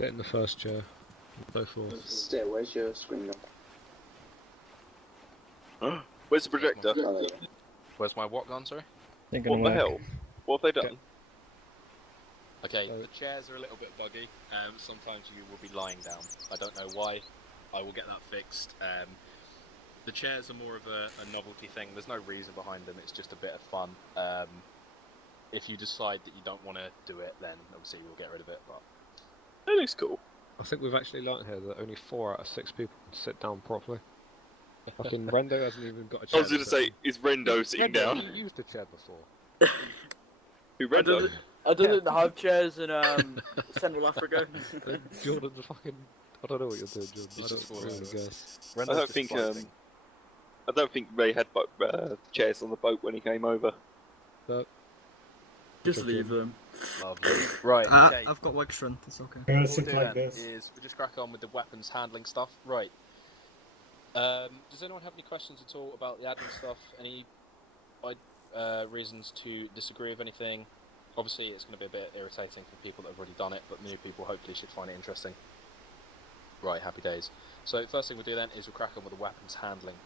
Get in the first chair. Go forth. Stay, where's your screen gone? Where's the projector? Oh, there Where's my what gone, sorry? What the hell? What have they done? Okay, the chairs are a little bit buggy. Sometimes you will be lying down. I don't know why. I will get that fixed. The chairs are more of a novelty thing. There's no reason behind them. It's just a bit of fun. If you decide that you don't want to do it, then obviously we'll get rid of it. But That looks cool. I think we've actually learnt here that only 4 out of 6 people can sit down properly. Fucking Rendo hasn't even got a I chair. was going to say, is Rendo sitting down? You used a chair before. Who, Rendo? I didn't have chairs in Central Africa. Jordan's fucking... I don't know what you're doing, Jordan. It's I just don't for, really guess. I don't think Ray had chairs on the boat when he came over. No. Just leave them. Lovely. Right, okay. I've got work strength, it's okay. What we'll do then is we'll just crack on with the weapons handling stuff. Right. Does anyone have any questions at all about the admin stuff? Any reasons to disagree with anything? Obviously, it's going to be a bit irritating for people that have already done it, but new people hopefully should find it interesting. Right, happy days. So first thing we'll do then is we'll crack on with the weapons handling.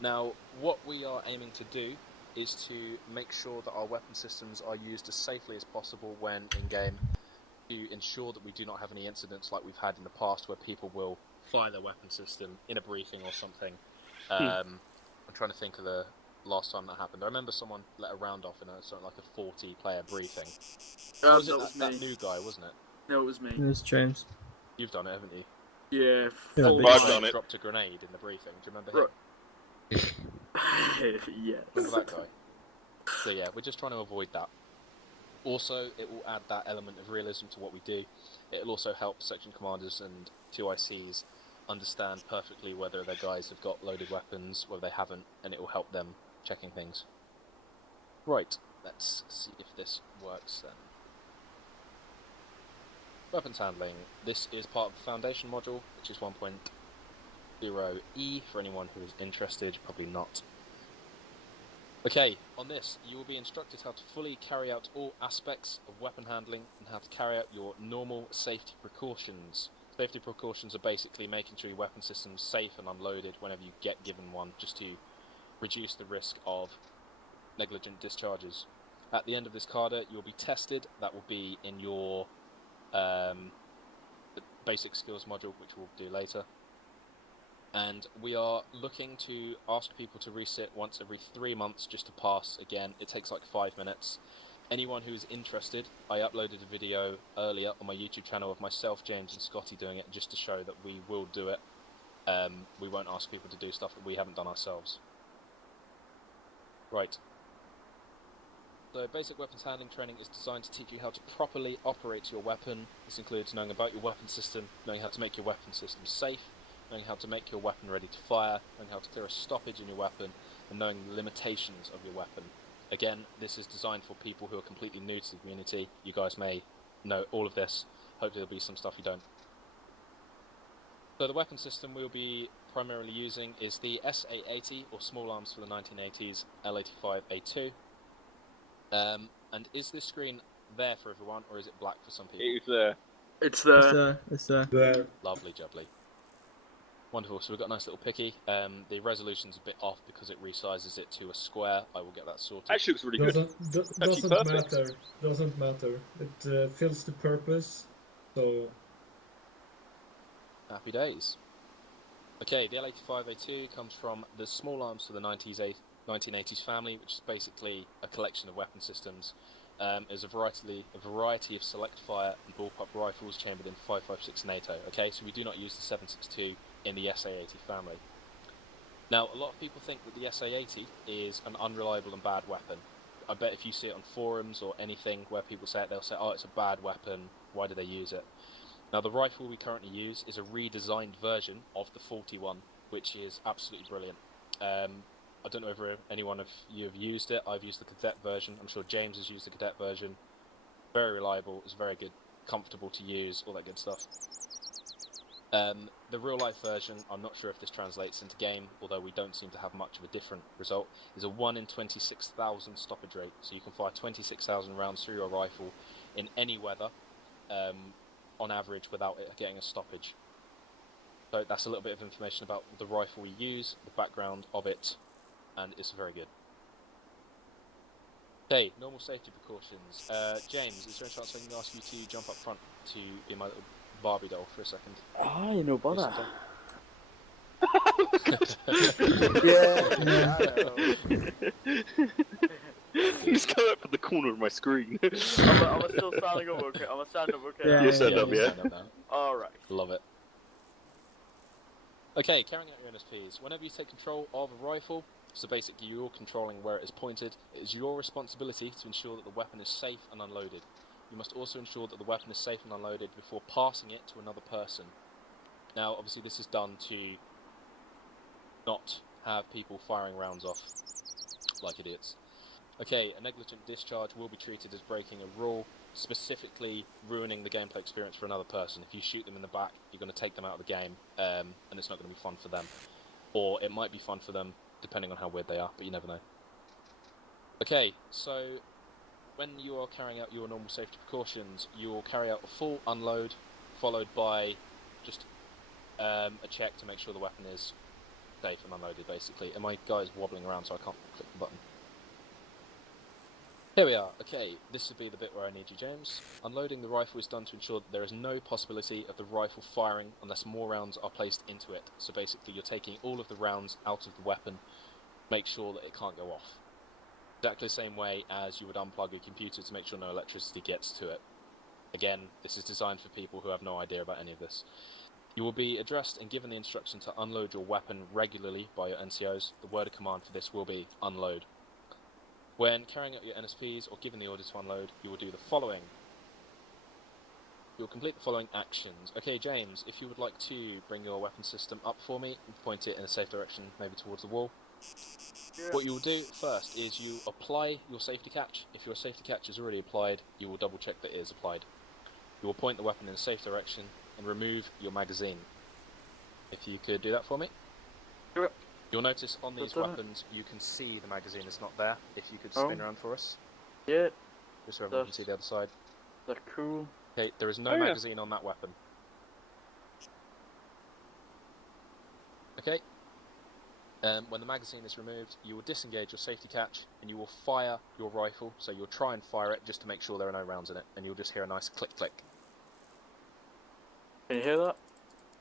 Now, what we are aiming to do is to make sure that our weapon systems are used as safely as possible when in-game, to ensure that we do not have any incidents like we've had in the past where people will fire their weapon system in a briefing or something. I'm trying to think of the last time that happened. I remember someone let a round off in something like a 40-player briefing. Was it that new guy, wasn't it? No, it was me. It was James. You've done it, haven't you? Yeah, I've done it. Dropped a grenade in the briefing. Do you remember him? yes. Remember that guy? So yeah, we're just trying to avoid that. Also, it will add that element of realism to what we do. It will also help section commanders and 2ICs understand perfectly whether their guys have got loaded weapons, whether they haven't, and it will help them checking things. Right, let's see if this works then. Weapons handling. This is part of the Foundation module, which is 1.0E for anyone who is interested, probably not. Okay, on this, you will be instructed how to fully carry out all aspects of weapon handling and how to carry out your normal safety precautions. Safety precautions are basically making sure your weapon system is safe and unloaded whenever you get given one, just to reduce the risk of negligent discharges. At the end of this CARDA, you'll be tested. That will be in your basic skills module, which we'll do later. And we are looking to ask people to resit once every 3 months just to pass again. It takes like 5 minutes. Anyone who is interested, I uploaded a video earlier on my YouTube channel of myself, James and Scotty doing it just to show that we will do it. We won't ask people to do stuff that we haven't done ourselves. Right. So basic weapons handling training is designed to teach you how to properly operate your weapon. This includes knowing about your weapon system, knowing how to make your weapon system safe, knowing how to make your weapon ready to fire, knowing how to clear a stoppage in your weapon, and knowing the limitations of your weapon. Again, this is designed for people who are completely new to the community. You guys may know all of this. Hopefully there'll be some stuff you don't. So the weapon system we'll be primarily using is the SA-80, or Small Arms for the 1980s, L85A2. And is this screen there for everyone, or is it black for some people? It's there. It's there. It's there. Lovely jubbly. Wonderful, so we've got a nice little picky. The resolution's a bit off because it resizes it to a square. I will get that sorted. Actually looks really good. Doesn't perfect. matter. Doesn't matter. It fills the purpose. So Happy days. Okay, the L85A2 comes from the Small Arms for the 1980s family, which is basically a collection of weapon systems. There's a variety of select fire and bullpup rifles chambered in 5.56 NATO. Okay, so we do not use the 7.62 in the SA-80 family. Now, a lot of people think that the SA-80 is an unreliable and bad weapon. I bet if you see it on forums or anything where people say it, they'll say, oh, it's a bad weapon, why do they use it? Now, the rifle we currently use is a redesigned version of the 41, which is absolutely brilliant. I don't know if anyone of you have used it. I've used the cadet version. I'm sure James has used the cadet version. Very reliable, it's very good, comfortable to use, all that good stuff. The real life version, I'm not sure if this translates into game, although we don't seem to have much of a different result, is a 1 in 26,000 stoppage rate. So you can fire 26,000 rounds through your rifle in any weather, on average without it getting a stoppage. So that's a little bit of information about the rifle we use, the background of it, and it's very good. Okay, normal safety precautions. James, is there a chance I can ask you to jump up front to be my little Barbie doll for a second? Aye, no Do bother. something? Yeah, I know. He's coming up in the corner of my screen. I'm still standing up, okay? I'm a stand up, okay? Yeah, You'll stand Yeah, up, you yeah? stand up now. Alright. Love it. Okay, carrying out your NSPs. Whenever you take control of a rifle, so basically you're controlling where it is pointed, it is your responsibility to ensure that the weapon is safe and unloaded. You must also ensure that the weapon is safe and unloaded before passing it to another person. Now, obviously this is done to not have people firing rounds off like idiots. Okay, a negligent discharge will be treated as breaking a rule, specifically ruining the gameplay experience for another person. If you shoot them in the back, you're going to take them out of the game, and it's not going to be fun for them. Or it might be fun for them, depending on how weird they are, but you never know. Okay, so when you are carrying out your normal safety precautions, you will carry out a full unload, followed by just a check to make sure the weapon is safe and unloaded, basically. And my guy's wobbling around, so I can't click the button. Here we are. Okay, this would be the bit where I need you, James. Unloading the rifle is done to ensure that there is no possibility of the rifle firing unless more rounds are placed into it. So basically you're taking all of the rounds out of the weapon, make sure that it can't go off. Exactly the same way as you would unplug a computer to make sure no electricity gets to it. Again, this is designed for people who have no idea about any of this. You will be addressed and given the instruction to unload your weapon regularly by your NCOs. The word of command for this will be unload. When carrying out your NSPs or given the order to unload, you will do the following. You will complete the following actions. Okay, James, if you would like to bring your weapon system up for me and point it in a safe direction, maybe towards the wall. Yeah. What you will do first is you apply your safety catch. If your safety catch is already applied, you will double check that it is applied. You will point the weapon in a safe direction and remove your magazine. If you could do that for me. Sure. You'll notice on these Just done it. weapons you can see the magazine is not there. If you could spin around for us, Yeah, just so everyone can see the other side. that's cool. Okay, there is no Oh, yeah. magazine on that weapon. Okay. When the magazine is removed, you will disengage your safety catch and you will fire your rifle. So you'll try and fire it just to make sure there are no rounds in it, and you'll just hear a nice click click. Can you hear that?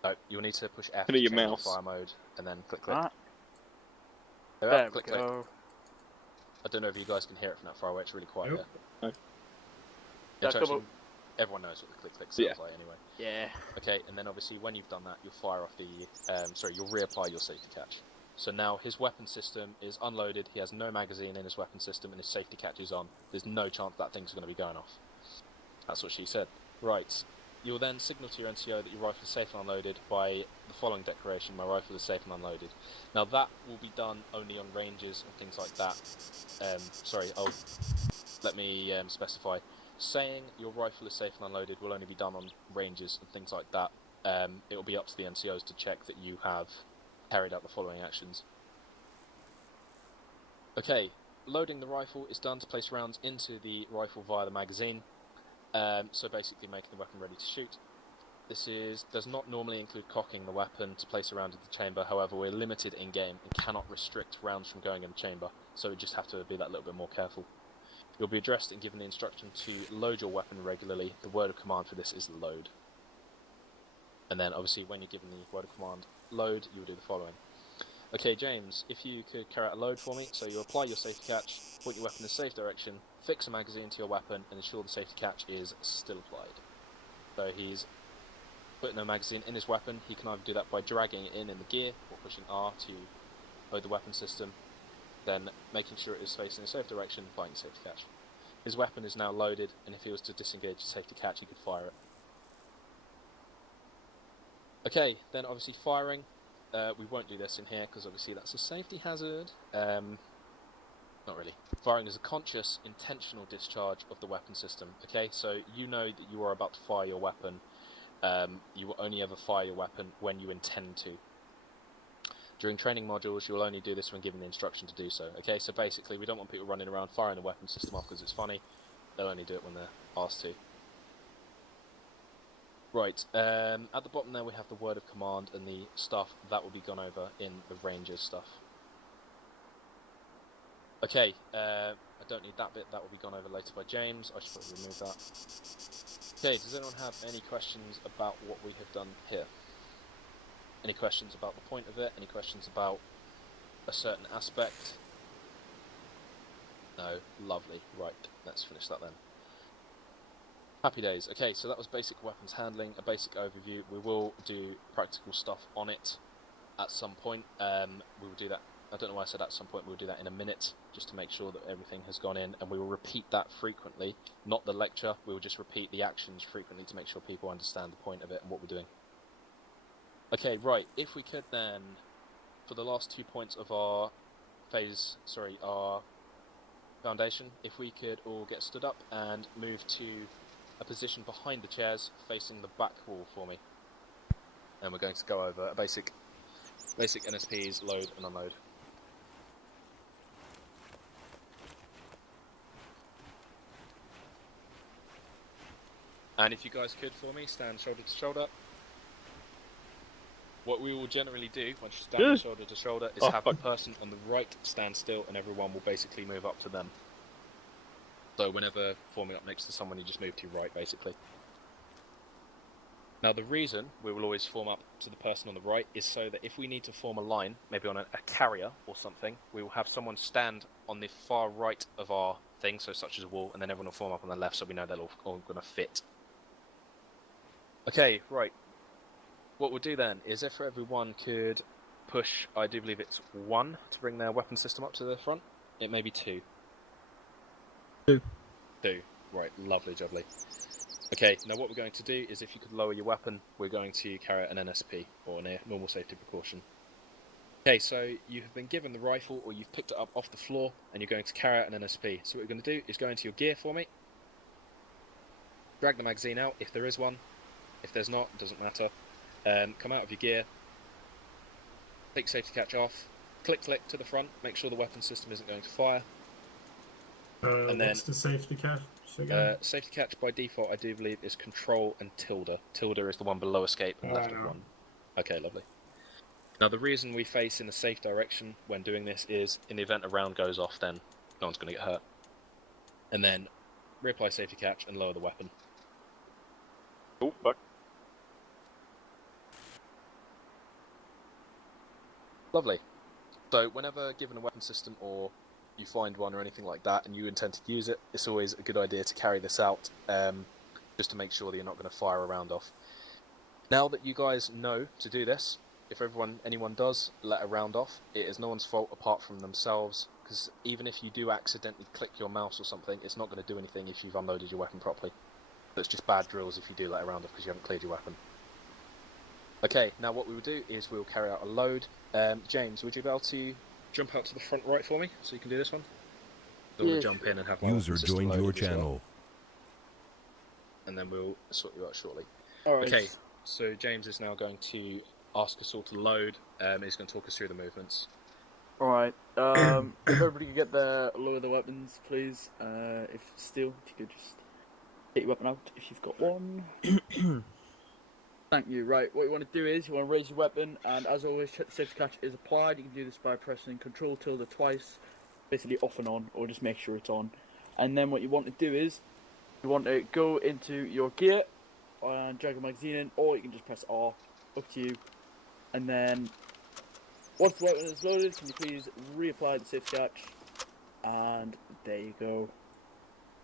No, you'll need to push F Can to you change the mouse? fire mode and then click click. Ah, There we are, there we click click. go. I don't know if you guys can hear it from that far away. It's really quiet Nope. there. No. Yeah, Yeah, actually, everyone knows what the click click sounds Yeah. like anyway. Yeah. Okay, and then obviously when you've done that, you'll fire off the, you'll reapply your safety catch. So now his weapon system is unloaded, he has no magazine in his weapon system, and his safety catch is on. There's no chance that thing's going to be going off. That's what she said. Right. You'll then signal to your NCO that your rifle is safe and unloaded by the following declaration: my rifle is safe and unloaded. Now that will be done only on ranges and things like that. Let me specify. Saying your rifle is safe and unloaded will only be done on ranges and things like that. It will be up to the NCOs to check that you have carried out the following actions. Okay, loading the rifle is done to place rounds into the rifle via the magazine. So basically making the weapon ready to shoot. This does not normally include cocking the weapon to place a round in the chamber. However, we're limited in game and cannot restrict rounds from going in the chamber, so we just have to be that little bit more careful. You'll be addressed and given the instruction to load your weapon regularly. The word of command for this is load. And then obviously when you're given the word of command load, you will do the following. Okay, James, if you could carry out a load for me. So you apply your safety catch, point your weapon in a safe direction, fix a magazine to your weapon, and ensure the safety catch is still applied. So he's putting a magazine in his weapon. He can either do that by dragging it in the gear, or pushing R to load the weapon system, then making sure it is facing a safe direction, applying the safety catch. His weapon is now loaded, and if he was to disengage the safety catch, he could fire it. Okay, then obviously firing. We won't do this in here because obviously that's a safety hazard. Not really. Firing is a conscious, intentional discharge of the weapon system. Okay, so you know that you are about to fire your weapon. You will only ever fire your weapon when you intend to. During training modules, you will only do this when given the instruction to do so. Okay, so basically we don't want people running around firing the weapon system off because it's funny. They'll only do it when they're asked to. Right, at the bottom there we have the word of command and the stuff that will be gone over in the Rangers stuff. Okay, I don't need that bit, that will be gone over later by James, I should probably remove that. Okay, does anyone have any questions about what we have done here? Any questions about the point of it? Any questions about a certain aspect? No, lovely, right, let's finish that then. Happy days. Okay, so that was basic weapons handling, a basic overview. We will do practical stuff on it at some point. We will do that. I don't know why I said at some point. We'll do that in a minute, just to make sure that everything has gone in, and we will repeat that frequently. Not the lecture. We will just repeat the actions frequently to make sure people understand the point of it and what we're doing. Okay, right. If we could then, for the last 2 points of our our foundation, if we could all get stood up and move to a position behind the chairs facing the back wall for me. And we're going to go over a basic NSPs, load and unload. And if you guys could for me, stand shoulder to shoulder. What we will generally do, once you stand shoulder to shoulder, is have the person on the right stand still and everyone will basically move up to them. So whenever forming up next to someone, you just move to your right, basically. Now the reason we will always form up to the person on the right is so that if we need to form a line, maybe on a carrier or something, we will have someone stand on the far right of our thing, so such as a wall, and then everyone will form up on the left so we know they're all going to fit. Okay, right. What we'll do then is if everyone could push, I do believe it's 1 to bring their weapon system up to the front. It may be 2. 2. 2. Right, lovely, jubbly. Okay, now what we're going to do is if you could lower your weapon, we're going to carry out an NSP, or a normal safety precaution. Okay, so you have been given the rifle, or you've picked it up off the floor, and you're going to carry out an NSP. So what you're going to do is go into your gear for me, drag the magazine out if there is one. If there's not, it doesn't matter. Come out of your gear, take safety catch off, click to the front, make sure the weapon system isn't going to fire. And then what's the safety catch again? Safety catch by default, I do believe, is control and tilde. Tilde is the one below escape and left of 1. Okay, lovely. Now the reason we face in a safe direction when doing this is in the event a round goes off, then no one's going to get hurt. And then reapply safety catch and lower the weapon. Oh, fuck. Lovely. So whenever given a weapon system or you find one or anything like that and you intend to use it, it's always a good idea to carry this out just to make sure that you're not going to fire a round off. Now that you guys know to do this, if anyone does let a round off, it is no one's fault apart from themselves, because even if you do accidentally click your mouse or something, it's not going to do anything if you've unloaded your weapon properly. So it's just bad drills if you do let a round off because you haven't cleared your weapon. Okay, now what we will do is we'll carry out a load. James, would you be able to jump out to the front right for me, so you can do this one? So we'll jump in and have my User system joined your loaded as well. channel. And then we'll sort you out shortly. Alright. Okay, so James is now going to ask us all to load. He's going to talk us through the movements. Alright. If everybody could get their lower the weapons, please. If still, if you could just get your weapon out if you've got one. Thank you. Right, what you want to do is you want to raise your weapon, and as always, check the safety catch is applied. You can do this by pressing Control tilde twice, basically off and on, or just make sure it's on. And then what you want to do is you want to go into your gear and drag the magazine in, or you can just press R, up to you. And then once the weapon is loaded, can you please reapply the safety catch? And there you go.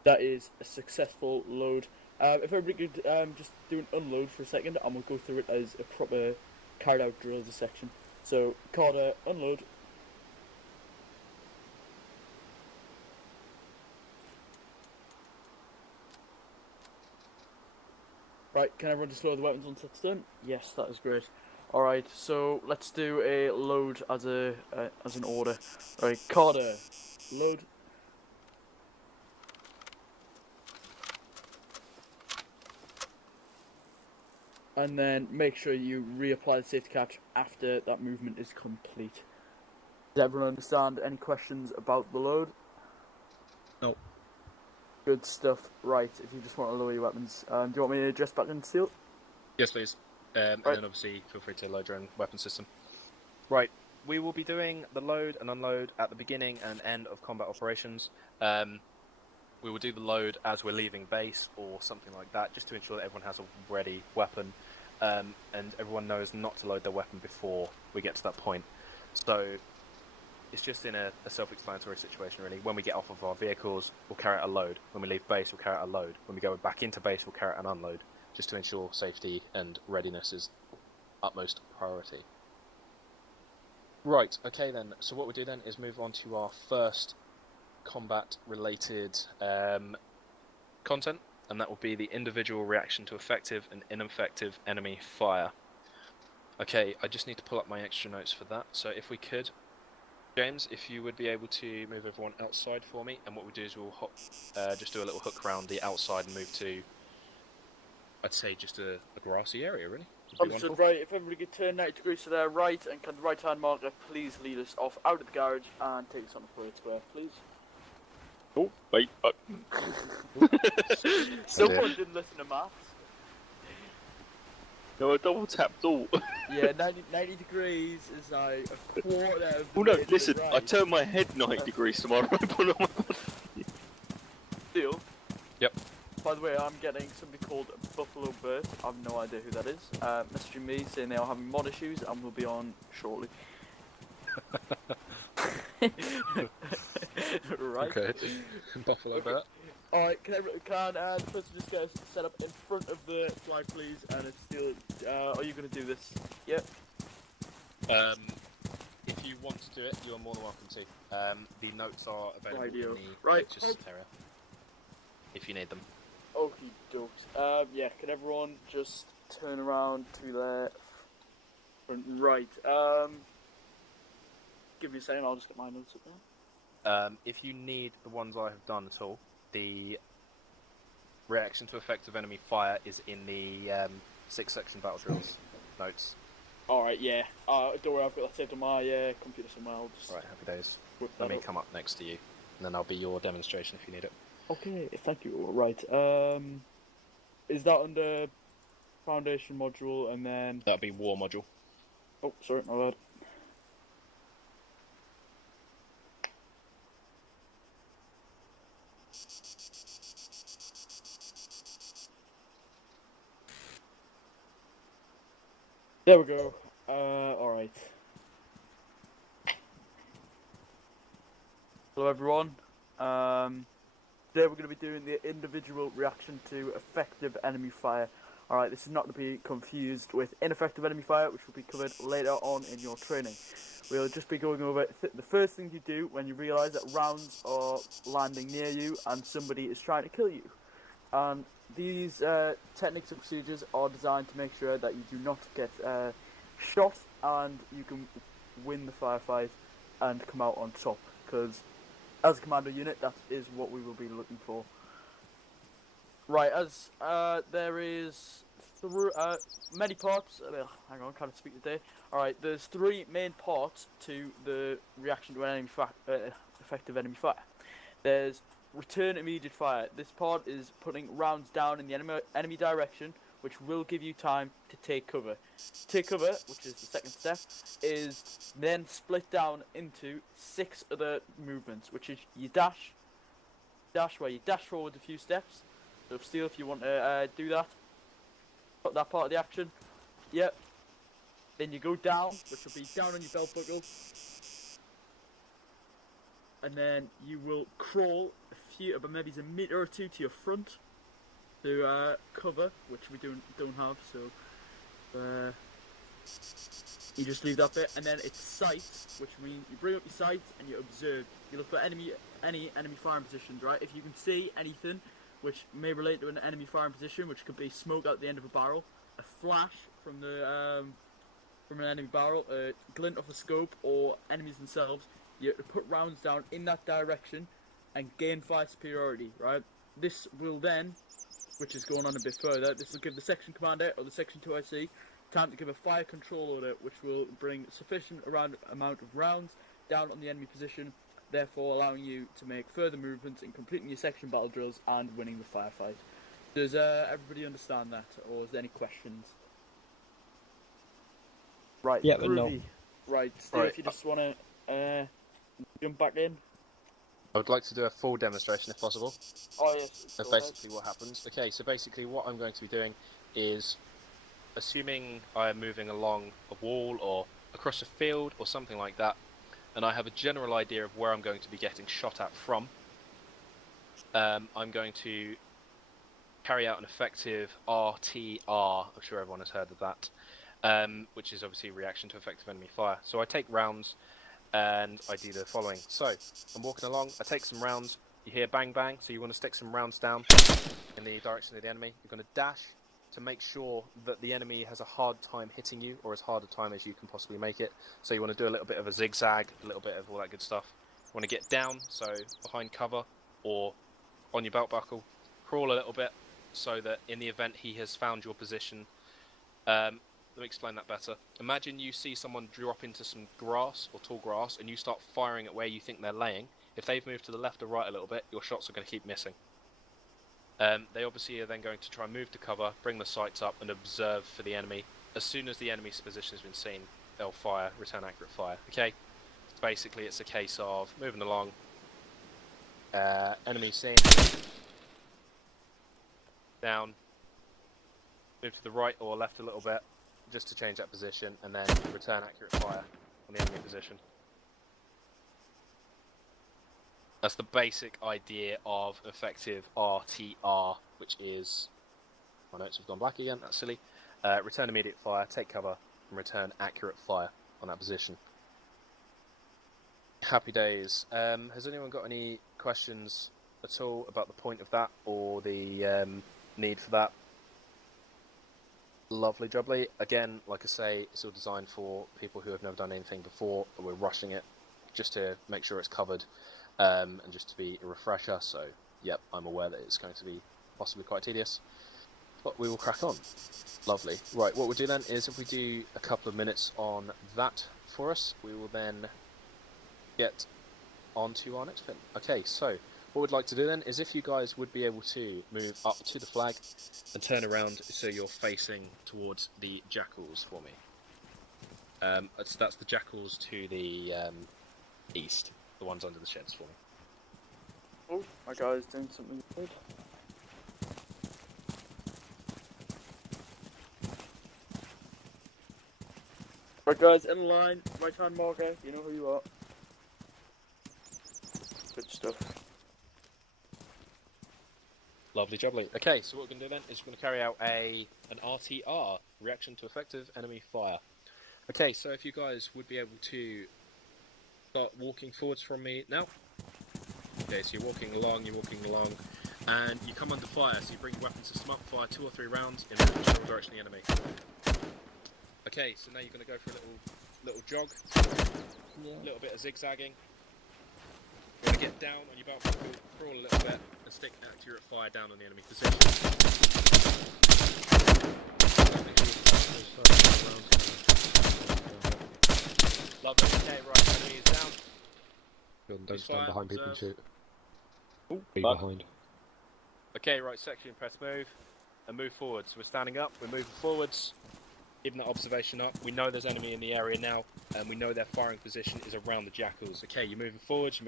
That is a successful load. If everybody could just do an unload for a second, and we'll go through it as a proper carried out drill as a section. So, Carter, unload. Right, can everyone just load the weapons once that's done? Yes, that is great. Alright, so let's do a load as an order. Alright, Carter, load. And then make sure you reapply the safety catch after that movement is complete. Does everyone understand? Any questions about the load? No. Good stuff. Right, if you just want to lower your weapons. Do you want me to dress back in steel? Yes, please. And Right. then obviously feel free to load your own weapon system. Right. We will be doing the load and unload at the beginning and end of combat operations. We will do the load as we're leaving base or something like that, just to ensure that everyone has a ready weapon, and everyone knows not to load their weapon before we get to that point. So it's just in a self-explanatory situation, really. When we get off of our vehicles, we'll carry out a load. When we leave base, we'll carry out a load. When we go back into base, we'll carry out an unload, just to ensure safety and readiness is utmost priority. Right, okay then. So what we do then is move on to our first combat-related content, and that will be the individual reaction to effective and ineffective enemy fire. Okay, I just need to pull up my extra notes for that, so if we could, James, if you would be able to move everyone outside for me, and what we'll do is we'll hop, just do a little hook around the outside and move to, I'd say, just a grassy area, really. Would be Understood, wonderful. right, if everybody could turn 90 degrees to their right, and can the right hand marker please lead us off out of the garage and take us on the parade square, please? Oh, wait. Someone didn't listen to maths. No, I double tapped all. Yeah, 90 degrees is like a quarter of the Oh no, way to listen, the right. I turned my head 90 degrees to my right, put on my Deal. Yep. By the way, I'm getting somebody called Buffalo Bert. I have no idea who that is. Messaging me saying they are having mod issues and will be on shortly. Right. Okay. Buffalo Okay. Bert. Alright, can the person just get set up in front of the flag, please? And it's still. Are you going to do this? Yep. If you want to do it, you're more than welcome to. The notes are available Rightio. in the Right, lectures hold. area, if you need them. Okie dokes. Yeah, can everyone just turn around to their front right? Give me a second, I'll just get my notes up there. If you need the ones I have done at all, the reaction to effective enemy fire is in the 6-section battle drills notes. Alright, yeah. Don't worry, I've got that saved on my computer somewhere. I'll just Right, happy days. whip Let that me up. come up next to you, and then I'll be your demonstration if you need it. Okay, thank you. Right. Is that under Foundation module and then... That'll be war module. Oh, sorry, my bad. There we go. Alright. Hello everyone. Today we're going to be doing the individual reaction to effective enemy fire. Alright, this is not to be confused with ineffective enemy fire, which will be covered later on in your training. We'll just be going over the first thing you do when you realise that rounds are landing near you and somebody is trying to kill you. And these techniques and procedures are designed to make sure that you do not get shot and you can win the firefight and come out on top. Because as a commando unit, that is what we will be looking for. Right, as there is many parts. Hang on, I can't speak today. Alright, there's 3 main parts to the reaction to an enemy effective enemy fire. There's return immediate fire. This part is putting rounds down in the enemy direction, which will give you time to take cover. Take cover, which is the second step, is then split down into 6 other movements, which is you dash, where you dash forward a few steps. So Steel, if you want to do that, put that part of the action. Yep. Then you go down, which will be down on your belt buckle. And then you will crawl a few, about maybe a meter or 2 to your front to cover, which we don't have. So you just leave that bit, and then it's sight, which means you bring up your sight and you observe. You look for any enemy firing positions, right? If you can see anything which may relate to an enemy firing position, which could be smoke out the end of a barrel, a flash from the from an enemy barrel, a glint of a scope, or enemies themselves, you have to put rounds down in that direction and gain fire superiority, right? This will then, which is going on a bit further, this will give the section commander or the section 2IC time to give a fire control order, which will bring sufficient amount of rounds down on the enemy position, therefore allowing you to make further movements in completing your section battle drills and winning the firefight. Does everybody understand that, or is there any questions? Right, Yeah, but no. Groovy. Right, Steve, Right. if you just want to jump back in. I would like to do a full demonstration if possible Oh yes. of go ahead. basically what happens. Okay, so basically what I'm going to be doing is, assuming I am moving along a wall or across a field or something like that, and I have a general idea of where I'm going to be getting shot at from, I'm going to carry out an effective RTR. I'm sure everyone has heard of that, which is obviously a reaction to effective enemy fire. So I take rounds and I do the following. So I'm walking along, I take some rounds, you hear bang bang, so you want to stick some rounds down in the direction of the enemy. You're going to dash to make sure that the enemy has a hard time hitting you, or as hard a time as you can possibly make it. So you want to do a little bit of a zigzag, a little bit of all that good stuff. You want to get down, so behind cover or on your belt buckle, crawl a little bit so that in the event he has found your position, let me explain that better. Imagine you see someone drop into some grass or tall grass and you start firing at where you think they're laying. If they've moved to the left or right a little bit, your shots are going to keep missing. They obviously are then going to try and move to cover, bring the sights up and observe for the enemy. As soon as the enemy's position has been seen, they'll fire, return accurate fire. Okay? So basically it's a case of moving along, enemy seen, down, move to the right or left a little bit, just to change that position, and then return accurate fire on the enemy position. That's the basic idea of effective RTR, which is... My notes have gone black again, that's silly. Return immediate fire, take cover, and return accurate fire on that position. Happy days. Has anyone got any questions at all about the point of that, or the need for that? Lovely jubbly. Again, like I say, it's all designed for people who have never done anything before, but we're rushing it just to make sure it's covered, and just to be a refresher. So, yep, I'm aware that it's going to be possibly quite tedious, but we will crack on. Lovely. Right, what we'll do then is if we do a couple of minutes on that for us, we will then get on to our next bit. Okay, so what we'd like to do then is if you guys would be able to move up to the flag and turn around so you're facing towards the jackals for me. That's the jackals to the east, the ones under the sheds for me. Oh, my guy's doing something good. Right guys, in line, right hand marker, you know who you are. Good stuff. Lovely jubbly. Okay, so what we're going to do then is we're going to carry out an RTR, reaction to effective enemy fire. Okay, so if you guys would be able to start walking forwards from me now. Okay, so you're walking along, and you come under fire, so you bring your weapon system up, fire 2 or 3 rounds in the general direction of the enemy. Okay, so now you're going to go for a little jog, a little bit of zigzagging. You want to get down on your belt buckle, crawl a little bit, and stick accurate fire down on the enemy position. Lovely, okay, right, enemy is down. Don't stand behind people and shoot. Ooh, Be fuck. behind. Okay, right section, press move, and move forwards. We're standing up, we're moving forwards, keeping that observation up. We know there's enemy in the area now, and we know their firing position is around the jackals. Okay, you're moving forwards, and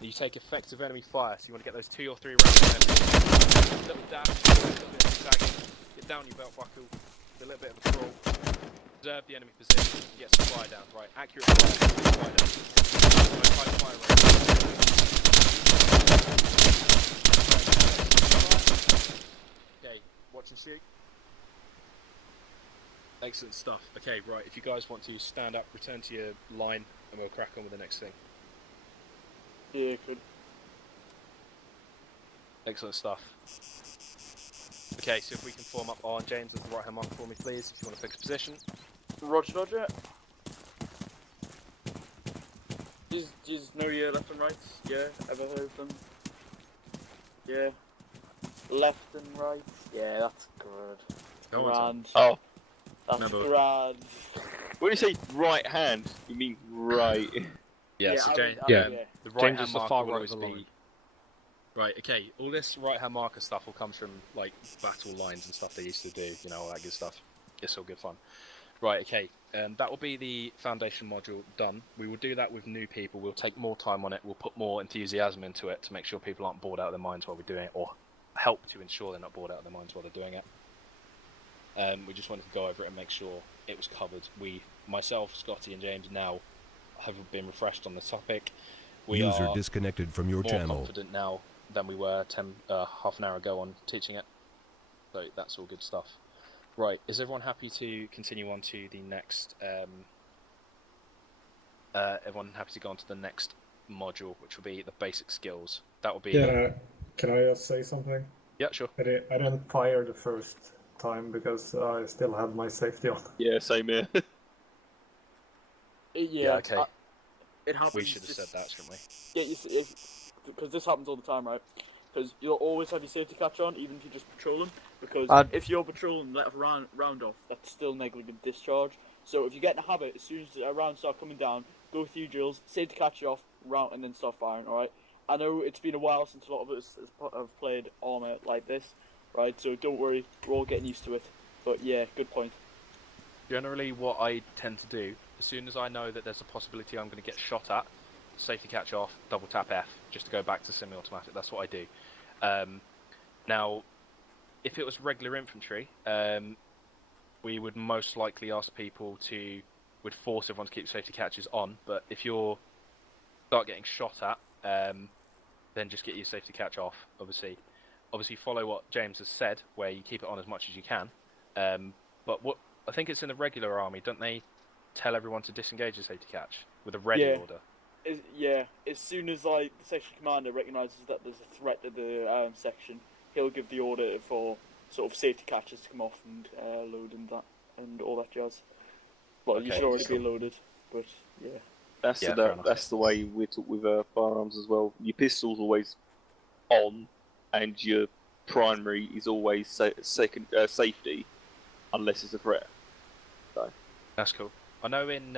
you take effective enemy fire, so you want to get those 2 or 3 rounds on them. A little dash, a little bit of sagging, get down your belt buckle, a little bit of a crawl, observe the enemy position, get some fire down. Right, accurate fire down. Right, high fire rate. Okay, watch and shoot. Excellent stuff. Okay, right, if you guys want to stand up, return to your line, and we'll crack on with the next thing. Yeah, good. Excellent stuff. Okay, so if we can form up on James as the right hand marker for me, please, if you want to fix position. Roger, Roger. Do you know your left and right? Yeah, ever heard of them? Yeah. Left and right? Yeah, that's good. Go on, Grand. Oh, That's Remember- grand. when you say right hand, you mean right. Yeah, so I James, mean, Yeah. the right James hand is the marker far will right always of the be... line. Right, okay, all this right-hand marker stuff all comes from, like, battle lines and stuff they used to do, you know, all that good stuff. It's all good fun. Right, okay, that will be the foundation module done. We will do that with new people. We'll take more time on it. We'll put more enthusiasm into it to make sure people aren't bored out of their minds while we're doing it, or help to ensure they're not bored out of their minds while they're doing it. We just wanted to go over it and make sure it was covered. Myself, Scotty, and James now have been refreshed on the topic. We User are disconnected from your more channel. confident now than we were half an hour ago on teaching it. So that's all good stuff. Right, is everyone happy to continue on to the next? Everyone happy to go on to the next module, which will be the basic skills. That will be. Yeah, can I just say something? Yeah, sure. I didn't fire the first time because I still had my safety on. Yeah, same here. Yeah, okay. It happens. We should have said that, shouldn't we? Yeah, because this happens all the time, right? Because you'll always have your safety catch on, even if you're just patrolling. Because if you're patrolling and let a round off, that's still negligent discharge. So if you get in a habit, as soon as a round start coming down, go through drills, safety catch you off, round, and then start firing. All right. I know it's been a while since a lot of us have played armor like this, right? So don't worry, we're all getting used to it. But yeah, good point. Generally, what I tend to do, as soon as I know that there's a possibility I'm going to get shot at, safety catch off, double tap F, just to go back to semi-automatic. That's what I do. Now, if it was regular infantry, we would most likely ask people would force everyone to keep safety catches on. But if you start getting shot at, then just get your safety catch off. Obviously, follow what James has said, where you keep it on as much as you can. But what I think it's in the regular army, don't they tell everyone to disengage the safety catch with a ready order? As soon as the section commander recognises that there's a threat to the section, he'll give the order for sort of safety catches to come off and load and all that jazz. Well, you should already be loaded, but yeah. That's the way we talk with firearms as well. Your pistol's always on, and your primary is always second safety, unless it's a threat. So that's cool. I know in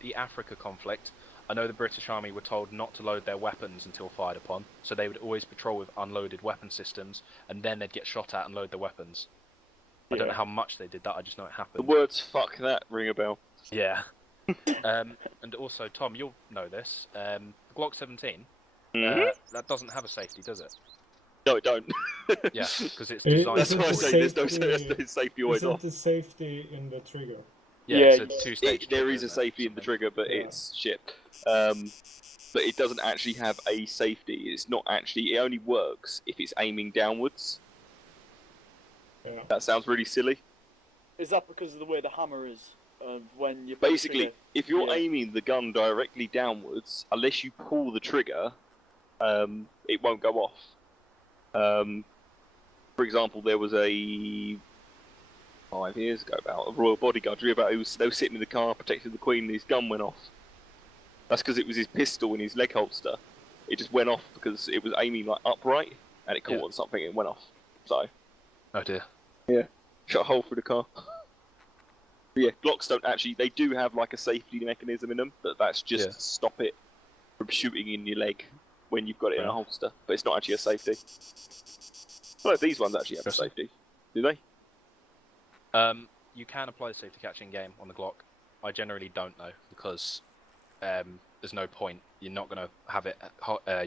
the Africa conflict, I know the British Army were told not to load their weapons until fired upon, so they would always patrol with unloaded weapon systems, and then they'd get shot at and load their weapons. I don't know how much they did that, I just know it happened. The words "fuck that" ring a bell. Yeah. And also, Tom, you'll know this. The Glock 17, that doesn't have a safety, does it? No, it don't. Yeah, because it's designed. That's why I say there's no safety always Isn't off. the safety in the trigger? Yeah, it's a two-stage there trigger, is a isn't it, safety or in the something? trigger, but it's shit. But it doesn't actually have a safety. It's not actually. It only works if it's aiming downwards. Yeah. That sounds really silly. Is that because of the way the hammer is? When you Basically, if you're aiming the gun directly downwards, unless you pull the trigger, it won't go off. For example, there was a 5 years ago about a royal bodyguard. They were sitting in the car protecting the Queen, and his gun went off. That's because it was his pistol in his leg holster. It just went off because it was aiming like upright, and it caught on something and it went off. So. Oh dear. Yeah. Shot a hole through the car. But yeah, Glocks don't actually. They do have like a safety mechanism in them, but that's just to stop it from shooting in your leg when you've got it in a holster. But it's not actually a safety. Well, these ones actually have a safety. Do they? You can apply the safety catch in game on the Glock. I generally don't know because there's no point. You're not going to have it.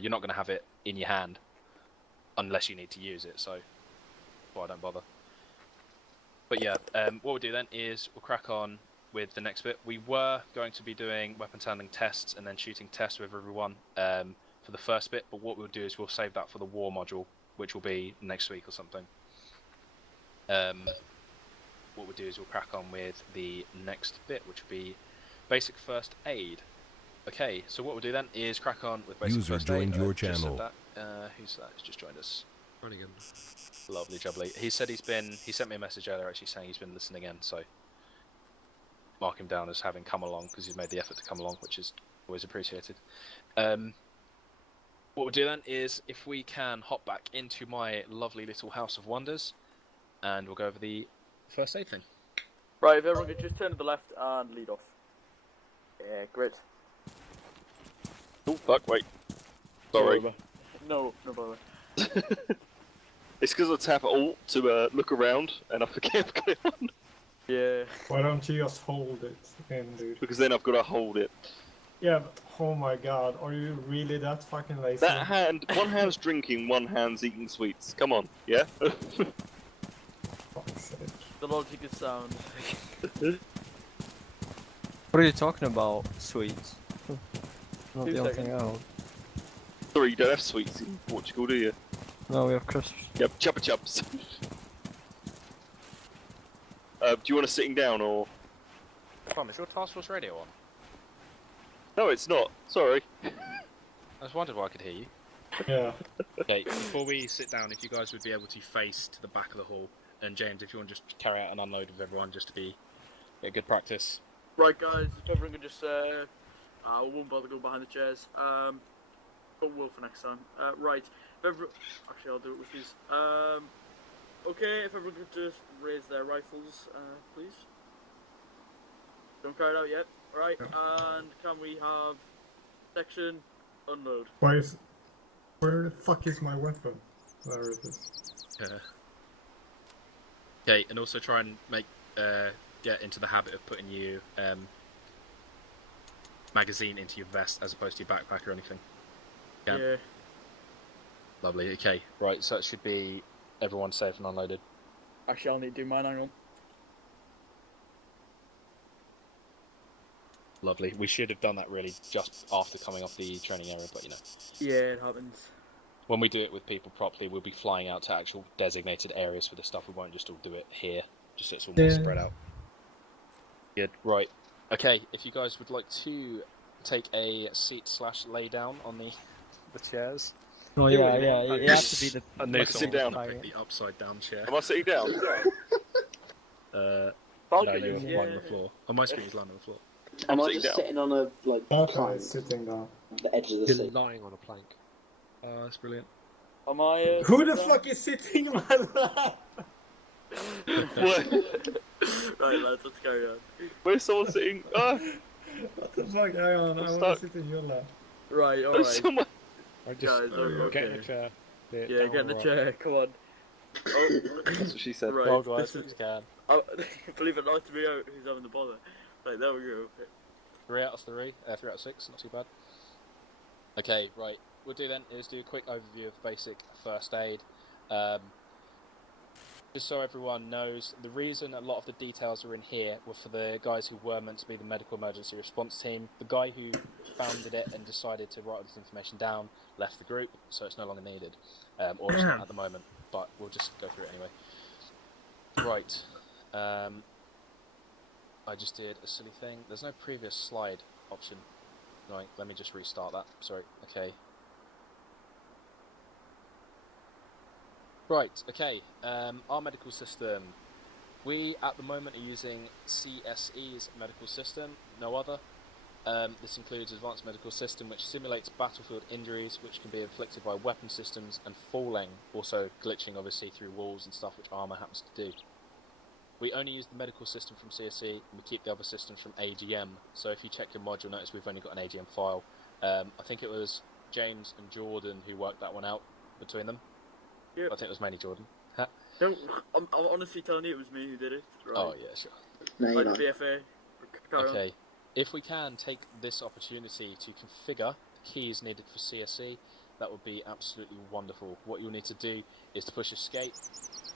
You're not going to have it in your hand unless you need to use it. So, I don't bother. But yeah, what we'll do then is we'll crack on with the next bit. We were going to be doing weapons handling tests and then shooting tests with everyone for the first bit, but what we'll do is we'll save that for the war module, which will be next week or something. What we'll do is we'll crack on with the next bit, which will be basic first aid. Okay, so what we'll do then is crack on with basic User first aid. joined your Just said channel. that. Who's that? He's just joined us. Running in. Lovely, jubbly. He said he sent me a message earlier actually saying he's been listening in, so mark him down as having come along because he's made the effort to come along, which is always appreciated. What we'll do then is if we can hop back into my lovely little house of wonders and we'll go over the first aid thing. Right, if everyone could just turn to the left and lead off. Yeah, great. Oh fuck! Wait. Sorry. No bother. It's because I tap Alt to look around, and I forget to put it on. Yeah. Why don't you just hold it in, dude? Because then I've got to hold it. Yeah, but oh my god, are you really that fucking lazy? That hand, one hand's drinking, one hand's eating sweets. Come on, yeah? Fuck's sake. The logic is sound. What are you talking about? Sweets. Not 2 the only thing seconds. out. Sorry, you don't have sweets in Portugal, do you? No, we have crisps. Yep, chuppa chups. Do you want us sitting down or? Tom, is your task force radio on? No, it's not. Sorry. I just wondered why I could hear you. Yeah. Okay, before we sit down, if you guys would be able to face to the back of the hall, and James, if you want to just carry out an unload with everyone, just to be get good practice. Right, guys, if everyone can just, I won't bother going behind the chairs. But will for next time. Right, if everyone, actually, I'll do it with these. Okay, if everyone could just raise their rifles, please. Don't carry it out yet. Right, and can we have section unload? Where the fuck is my weapon? There it is. Okay, and also try and get into the habit of putting you magazine into your vest as opposed to your backpack or anything. Yeah. Lovely. Okay, right. So that should be everyone safe and unloaded. Actually, I'll need to do mine, hang on. Lovely. We should have done that really just after coming off the training area, but you know, Yeah, it happens. when we do it with people properly, we'll be flying out to actual designated areas for this stuff. We won't just all do it here, just so it's all more spread out. Good. Right. Okay. If you guys would like to take a seat / lay down on the chairs. Oh yeah, yeah. It has to be the. I knew I can sit someone was down. gonna pick the upside down chair. Am I sitting down? No, Balconies, you're yeah. lying on the floor. On my screen, he's lying on the floor. Am I sitting just down. sitting on a Okay, plank, sitting down. the edge of the You're seat? lying on a plank. Oh, that's brilliant. Am I, Who the down? fuck is sitting in my lap? What? Right, lads, let's carry on. Where's someone sitting? What the fuck? Hang on, I I'm wanna stuck. sit in your lap. Right, There's alright. someone. I just Guys, get in okay. the chair. Yeah, down get in the right. chair, come on. Oh, That's what she said. right, Well, guys, this is... you can. Oh, believe it or not, to me, who's having the bother. Right, there we go. 3 out of 3, 3 out of 6, not too bad. Okay, right. We'll do then is do a quick overview of basic first aid. Just so everyone knows, the reason a lot of the details are in here were for the guys who were meant to be the medical emergency response team. The guy who founded it and decided to write all this information down left the group, so it's no longer needed. Or it's not at the moment, but we'll just go through it anyway. Right. I just did a silly thing. There's no previous slide option. Right, let me just restart that. Sorry. Okay. Right, okay. Our medical system. We, at the moment, are using CSE's medical system, no other. This includes Advanced Medical System, which simulates battlefield injuries, which can be inflicted by weapon systems and falling, also glitching, obviously, through walls and stuff, which armour happens to do. We only use the medical system from CSE, and we keep the other systems from AGM. So if you check your mod, you'll notice we've only got an AGM file. I think it was James and Jordan who worked that one out between them. Yep. I think it was mainly Jordan. No, I'm honestly telling you it was me who did it. Right. Oh, yeah, sure. No, you're Right, not. BFA. Carry on. Okay. If we can take this opportunity to configure the keys needed for CSE, that would be absolutely wonderful. What you'll need to do is to push escape,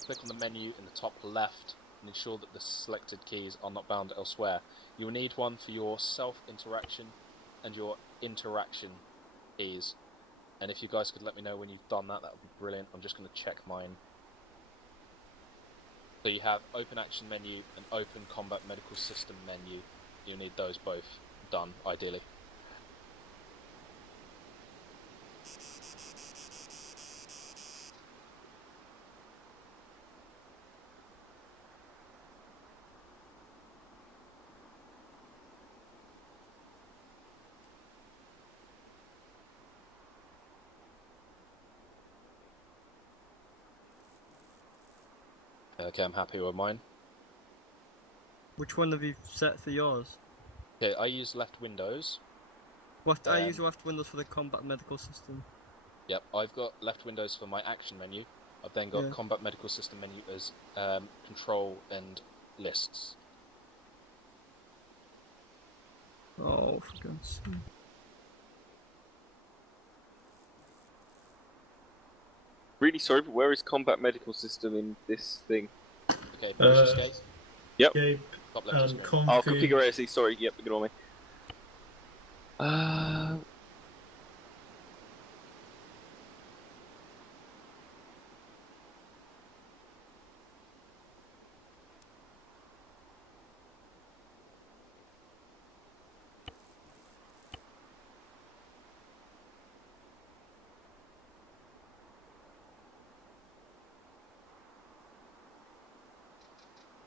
click on the menu in the top left, and ensure that the selected keys are not bound elsewhere. You will need one for your self-interaction and your interaction keys. And if you guys could let me know when you've done that, that would be brilliant. I'm just going to check mine. So you have open action menu and open combat medical system menu. You'll need those both done, ideally. Okay, I'm happy with mine. Which one have you set for yours? Okay, I use left windows. I use left windows for the combat medical system. Yep, I've got left windows for my action menu. I've then got Yeah. combat medical system menu as control and lists. Oh, for God's sake. Really sorry, but where is combat medical system in this thing? Okay, push escape. Escape Top left of and screen. Oh, config. configure ASC, sorry, yep, ignore me.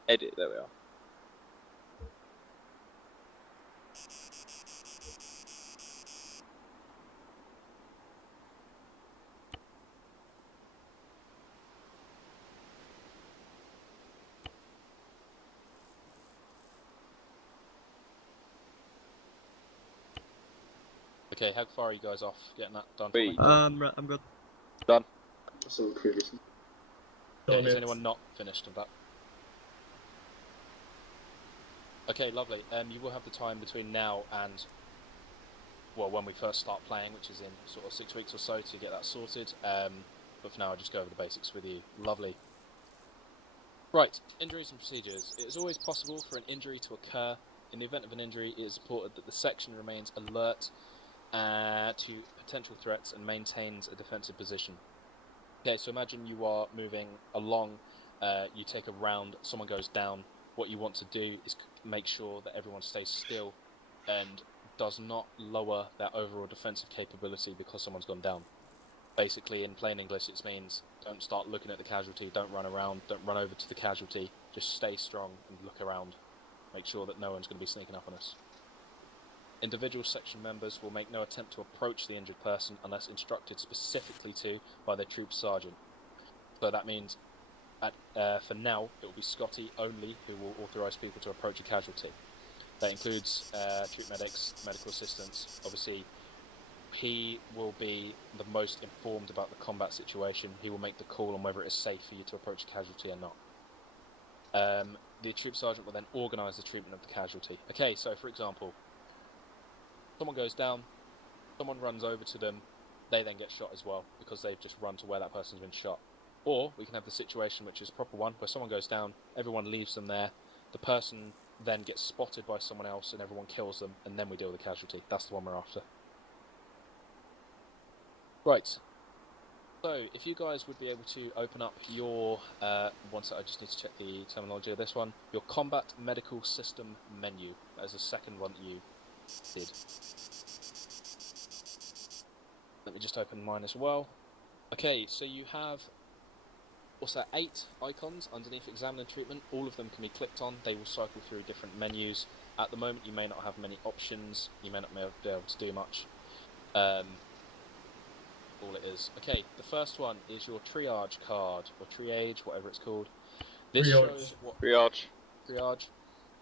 Edit, there we are. Okay, how far are you guys off getting that done for me? Wait. I'm good. Done. So previously. Okay, Done is it. anyone not finished with that? Okay, lovely. You will have the time between now and, well, when we first start playing, which is in sort of 6 weeks or so, to get that sorted. But for now, I'll just go over the basics with you. Lovely. Right, injuries and procedures. It is always possible for an injury to occur. In the event of an injury, it is important that the section remains alert to potential threats and maintains a defensive position. Okay, so imagine you are moving along, you take a round, someone goes down. What you want to do is make sure that everyone stays still and does not lower their overall defensive capability because someone's gone down. Basically, in plain English, it means don't start looking at the casualty, don't run around, don't run over to the casualty, just stay strong and look around. Make sure that no one's going to be sneaking up on us. Individual section members will make no attempt to approach the injured person unless instructed specifically to by their troop sergeant. So that means, for now, it will be Scotty only who will authorise people to approach a casualty. That includes troop medics, medical assistants. Obviously, he will be the most informed about the combat situation. He will make the call on whether it is safe for you to approach a casualty or not. The troop sergeant will then organise the treatment of the casualty. Okay, so for example, someone goes down, someone runs over to them, they then get shot as well because they've just run to where that person's been shot. Or we can have the situation which is a proper one, where someone goes down, everyone leaves them there, the person then gets spotted by someone else and everyone kills them, and then we deal with the casualty. That's the one we're after. Right. So, if you guys would be able to open up your, one sec, I just need to check the terminology of this one, your combat medical system menu. That is the second one that you did. Let me just open mine as well. Okay, so you have, what's that, 8 icons underneath examine and treatment. All of them can be clicked on. They will cycle through different menus. At the moment, you may not have many options. You may not be able to do much. All it is. Okay, the first one is your triage card, or triage, whatever it's called. This Triage. shows what Triage.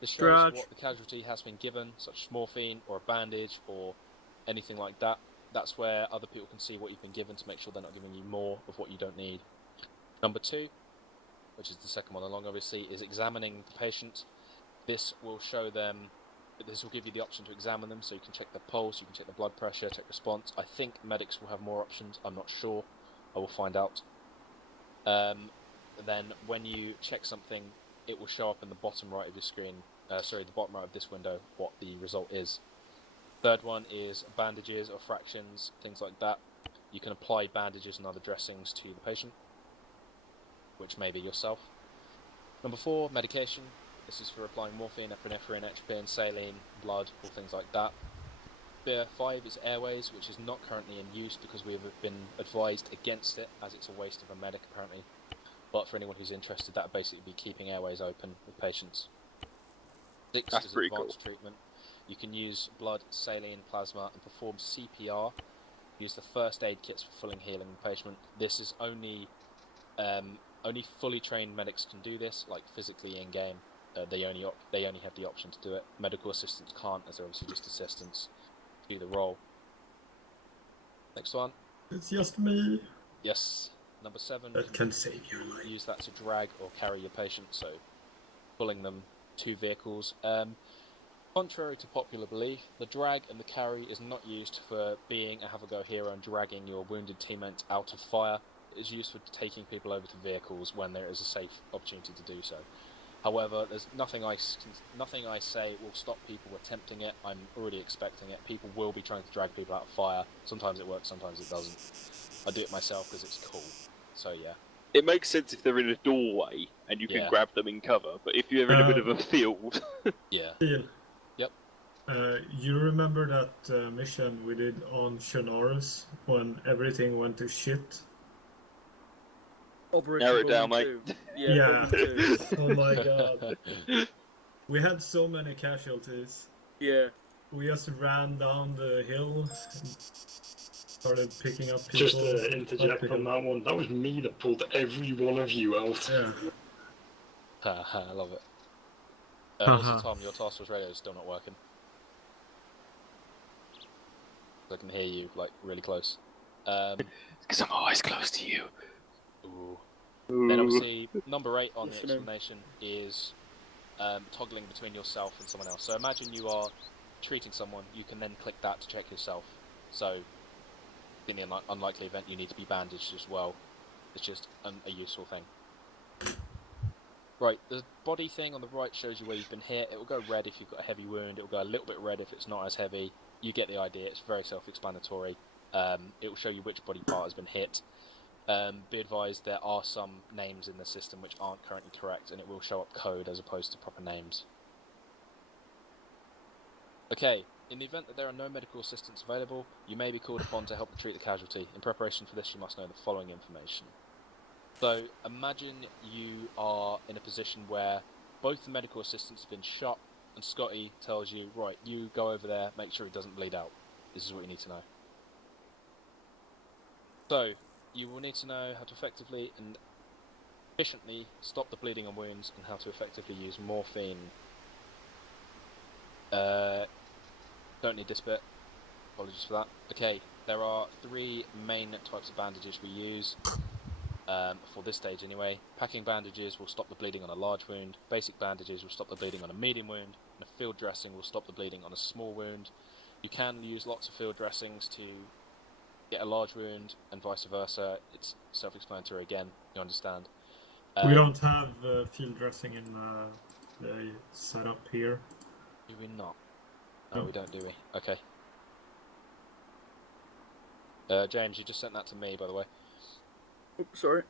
This shows Triage. what the casualty has been given, such as morphine or a bandage or anything like that. That's where other people can see what you've been given to make sure they're not giving you more of what you don't need. Number 2, which is the second one along, obviously, is examining the patient. This will show them. This will give you the option to examine them, so you can check their pulse, you can check their blood pressure, check response. I think medics will have more options, I'm not sure. I will find out. Then when you check something, it will show up in the bottom right of your screen, the bottom right of this window, what the result is. Third one is bandages or fractions, things like that. You can apply bandages and other dressings to the patient, which may be yourself. Number 4, medication. This is for applying morphine, epinephrine, atropine, saline, blood, all things like that. 5 is airways, which is not currently in use because we have been advised against it, as it's a waste of a medic apparently. But for anyone who's interested, that would basically be keeping airways open with patients. 6 That's is pretty advanced treatment. You can use blood, saline, plasma, and perform CPR. Use the first aid kits for full and healing the patient. This is only fully trained medics can do this, like physically in game. They only have the option to do it. Medical assistants can't, as they're obviously just assistants to do the role. Next one. It's just me. Yes. Number 7. That can save your life. Use that to drag or carry your patient, so pulling them to vehicles. Contrary to popular belief, the drag and the carry is not used for being a have-a-go hero and dragging your wounded teammate out of fire. It is used for taking people over to vehicles when there is a safe opportunity to do so. However, there's nothing I say will stop people attempting it. I'm already expecting it. People will be trying to drag people out of fire. Sometimes it works, sometimes it doesn't. I do it myself because it's cool. So yeah. It makes sense if they're in a doorway and you can Yeah. grab them in cover, but if you're in a bit of a field... Yeah. Ian, Yep. you remember that mission we did on Chernarus when everything went to shit? Operation Narrow it down, Bowling mate. 2. Yeah, Bowling 2. Oh my god. We had so many casualties. Yeah. We just ran down the hill, started picking up people. Just to interject on that one, that was me that pulled every one of you out. Yeah. I love it. Also, Tom, your task force radio is still not working. I can hear you, like, really close. Because I'm always close to you. Ooh. Then obviously, number 8 on the explanation is toggling between yourself and someone else. So imagine you are treating someone, you can then click that to check yourself. So, in the unlikely event you need to be bandaged as well. It's just a useful thing. Right, the body thing on the right shows you where you've been hit. It will go red if you've got a heavy wound. It will go a little bit red if it's not as heavy. You get the idea. It's very self-explanatory. It will show you which body part has been hit. Be advised, there are some names in the system which aren't currently correct, and it will show up code as opposed to proper names. Okay, in the event that there are no medical assistance available, you may be called upon to help retrieve the casualty. In preparation for this, you must know the following information. So, imagine you are in a position where both the medical assistants have been shot, and Scotty tells you, right, you go over there, make sure he doesn't bleed out. This is what you need to know. So, you will need to know how to effectively and efficiently stop the bleeding and wounds, and how to effectively use morphine. Don't need this bit. Apologies for that. Okay, there are 3 main types of bandages we use. For this stage anyway. Packing bandages will stop the bleeding on a large wound, basic bandages will stop the bleeding on a medium wound, and a field dressing will stop the bleeding on a small wound. You can use lots of field dressings to get a large wound, and vice versa. It's self-explanatory again, you understand. We don't have field dressing in the setup here. Do we not? No, we don't, do we? Okay. James, you just sent that to me, by the way. Oops, sorry.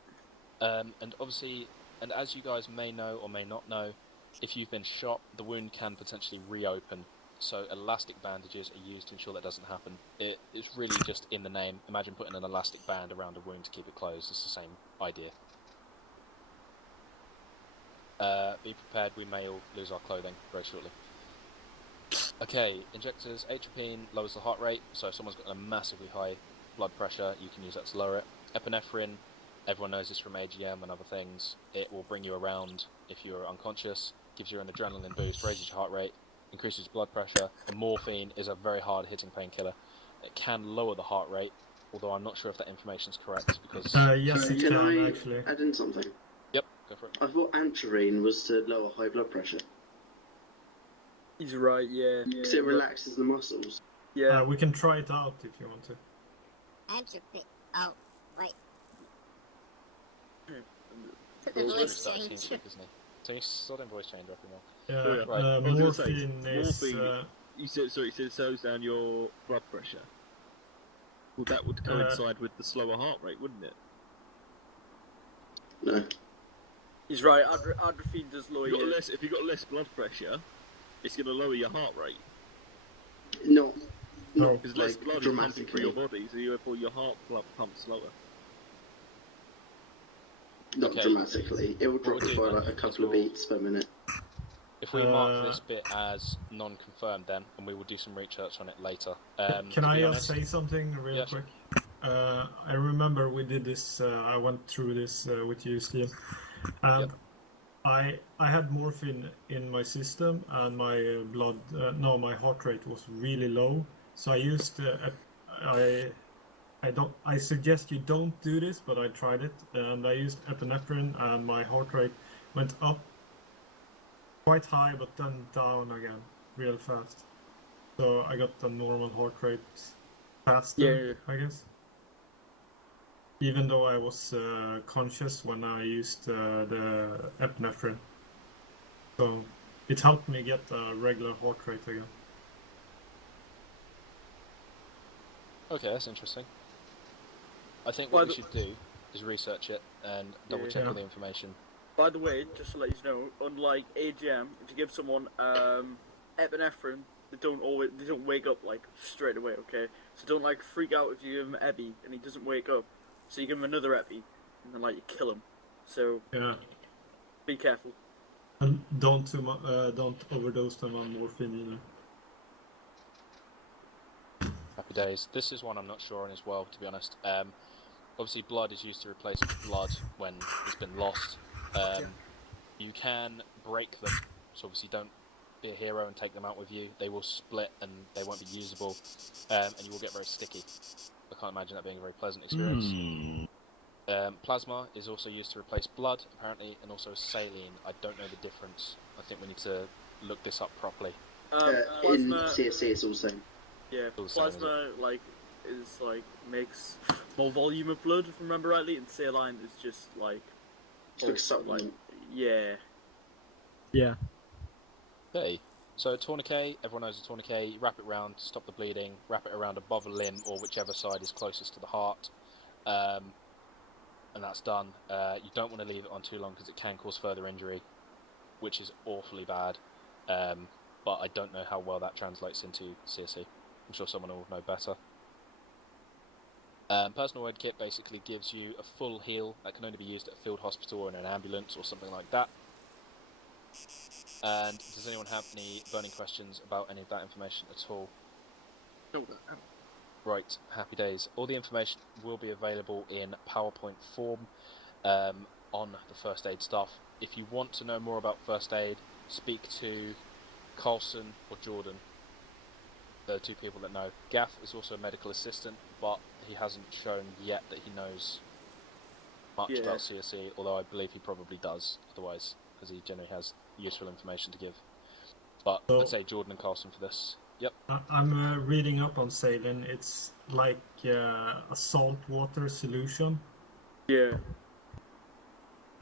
And obviously, and as you guys may know or may not know, if you've been shot, the wound can potentially reopen. So elastic bandages are used to ensure that doesn't happen. It's really just in the name. Imagine putting an elastic band around a wound to keep it closed. It's the same idea. Be prepared, we may all lose our clothing very shortly. Okay, injectors. Atropine lowers the heart rate, so if someone's got a massively high blood pressure, you can use that to lower it. Epinephrine, everyone knows this from AGM and other things. It will bring you around if you're unconscious, gives you an adrenaline boost, raises your heart rate, increases blood pressure. And morphine is a very hard-hitting painkiller. It can lower the heart rate, although I'm not sure if that information is correct because. Yes, it Can I actually. add in something? Yep, go for it. I thought antarine was to lower high blood pressure He's right, yeah. because it relaxes the muscles. Yeah. We can try it out if you want to. Oh, wait. Put the He's gonna voice start change. TeamSpeak, isn't he? So you saw them voice change up more. Yeah, Right. I was gonna say, morphine is. morphine- You said, sorry, you said it slows down your blood pressure. Well, that would coincide with the slower heart rate, wouldn't it? No. He's right, Adrafine does lower If you. you've got less blood pressure, it's going to lower your heart rate. Not Because less like blood is pumping through dramatically. your body, so therefore your heart pumps slower. Not Okay. dramatically. It will What drop we'll do by then like a is couple of we'll- beats per minute. If we mark this bit as non-confirmed then, and we will do some research on it later. Can to I be just honest, say something real Yeah, sure. quick? I remember we did this. I went through this with you, Steve, and I had morphine in my system, and my my heart rate was really low. So I used I I suggest you don't do this, but I tried it, and I used epinephrine, and my heart rate went up quite high, but then down again, real fast. So I got the normal heart rate faster, I guess. Even though I was conscious when I used the epinephrine. So it helped me get a regular heart rate again. Okay, that's interesting. I think what we should do is research it and double check all the information. By the way, just to let you know, unlike AGM, if you give someone epinephrine, they don't wake up like straight away. Okay, so don't like freak out if you give him epi and he doesn't wake up. So you give him another epi, and then like you kill him. So be careful. And don't overdose them on morphine either. Happy days. This is one I'm not sure on as well, to be honest. Obviously, blood is used to replace blood when it's been lost. You can break them, so obviously don't be a hero and take them out with you. They will split and they won't be usable, and you will get very sticky. I can't imagine that being a very pleasant experience. Plasma is also used to replace blood, apparently, and also saline. I don't know the difference. I think we need to look this up properly. In CSC, it's all the same. Yeah, plasma makes more volume of blood, if I remember rightly, and saline is just like yeah. Okay, so a tourniquet, everyone knows a tourniquet. You wrap it around to stop the bleeding, wrap it around above a limb or whichever side is closest to the heart, and that's done. You don't want to leave it on too long because it can cause further injury, which is awfully bad, but I don't know how well that translates into CSE. I'm sure someone will know better. Personal aid kit basically gives you a full heal that can only be used at a field hospital or in an ambulance or something like that. And does anyone have any burning questions about any of that information at all? No. Right, happy days. All the information will be available in PowerPoint form on the first aid stuff. If you want to know more about first aid, speak to Carlson or Jordan. They're two people that know. Gaff is also a medical assistant, but he hasn't shown yet that he knows much about CSE, although I believe he probably does otherwise, because he generally has useful information to give. But I'd say Jordan and Carlson for this. Yep. I'm reading up on saline. It's like a salt water solution. Yeah.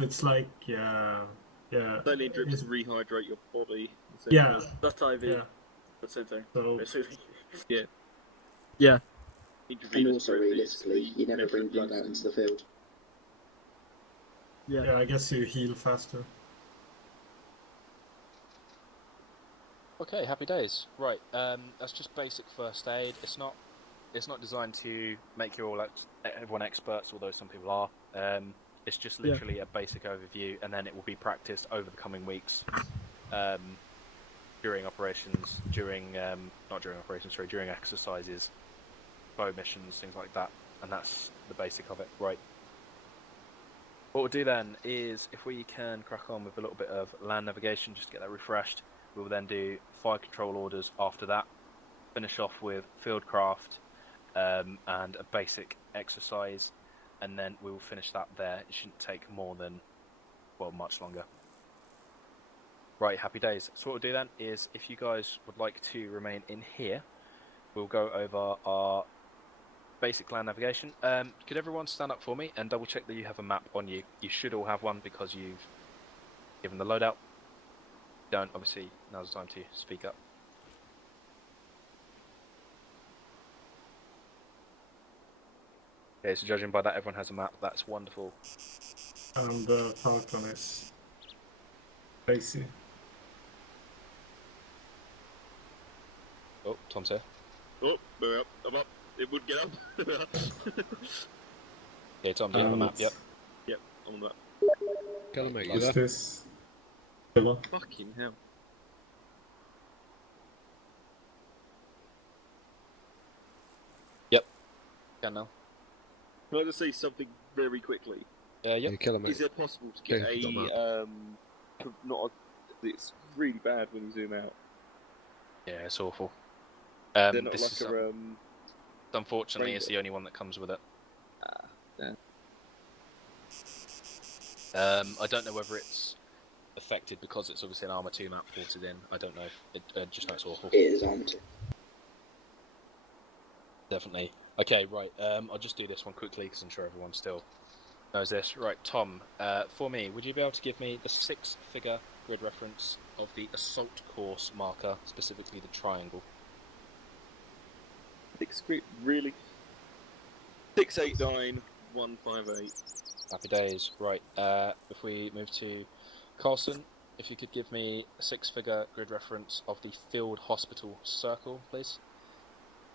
It's like Saline drips rehydrate your body. Yeah. That's IV. Yeah. That's the same thing. So basically. Yeah. And also, realistically, you never bring blood out into the field. Yeah, I guess you heal faster. Okay, happy days. Right, that's just basic first aid. It's not designed to make you all everyone experts, although some people are. It's just literally a basic overview, and then it will be practiced over the coming weeks, during operations, during exercises, bow missions, things like that, and that's the basic of it. Right. What we'll do then is, if we can crack on with a little bit of land navigation, just to get that refreshed, we'll then do fire control orders after that, finish off with fieldcraft and a basic exercise, and then we will finish that there. It shouldn't take more than, much longer. Right, happy days. So what we'll do then is, if you guys would like to remain in here, we'll go over our basic land navigation. Could everyone stand up for me and double check that you have a map on you? You should all have one because you've given the loadout. Don't, obviously, now's the time to speak up. Okay, so judging by that, everyone has a map. That's wonderful. And the Falcon is crazy. Oh, Tom's here. Oh, we're up. I'm up. It would get up. Okay, Tom, do you have a map? Yep. Yep, I'm on that. Can I make you Is there? this? Fucking hell. Yep. Can now. Can I just say something very quickly? Yep. You kill him, Is it possible to get it's really bad when you zoom out. Yeah, it's awful. They're not this like is Unfortunately, it's the only one that comes with it. Yeah. I don't know whether it's affected because it's obviously an Arma 2 map ported in. I don't know. It just looks awful. It is Arma 2. Definitely. Okay, right. I'll just do this one quickly because I'm sure everyone still knows this. Right, Tom, for me, would you be able to give me the 6-figure grid reference of the assault course marker, specifically the triangle? Really? 689158. Happy days. Right. If we move to Carlson, if you could give me a 6-figure grid reference of the field hospital circle, please.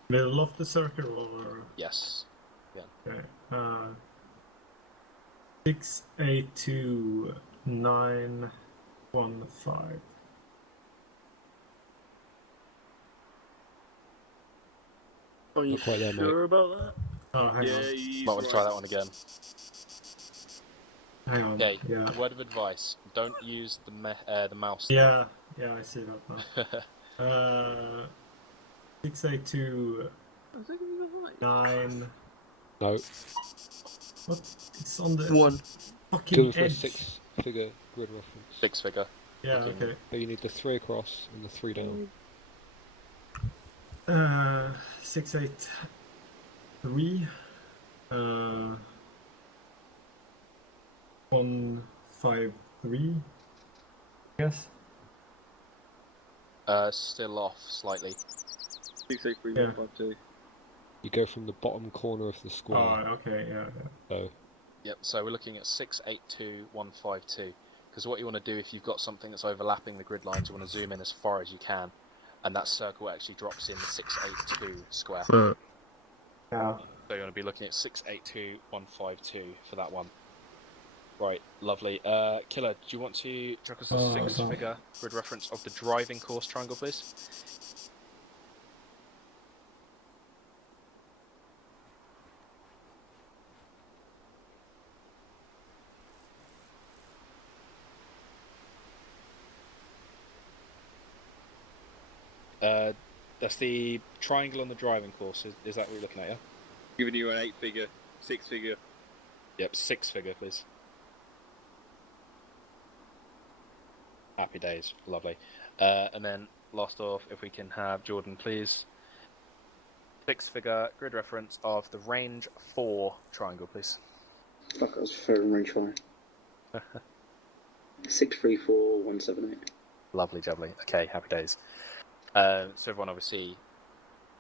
Middle of the circle, or Yes. Yeah. okay. 682915. Are you Not quite there, mate. sure about that? Oh, hang on. he's Might want to try that one again. Hang on. Okay. Yeah. Word of advice: don't use the mouse. Yeah, I see that now. 6829. No. What? It's on the One. fucking Go for a edge. 6-figure grid reference. 6-figure. Yeah, fucking- okay. So you need the 3 across and the 3 down. 683. 153. Yes. Still off slightly. 683152. You go from the bottom corner of the square. Oh, okay, yeah. So Yep. So we're looking at 682152. Because what you want to do if you've got something that's overlapping the grid lines, you want to zoom in as far as you can, and that circle actually drops in the 682 square. Yeah. So you want to be looking at 682152 for that one. Right, lovely. Killer, do you want to chuck us a Oh, 6-figure grid reference of the driving course triangle, please? That's the triangle on the driving course. Is that what you're looking at, yeah? Giving you an 8-figure, 6-figure. Yep, 6-figure, please. Happy days, lovely. And then last off, if we can have Jordan, please. 6-figure grid reference of the range 4 triangle, please. Fuck, I was preferring range 5. 634178. Lovely, jubbly. Okay, happy days. So everyone obviously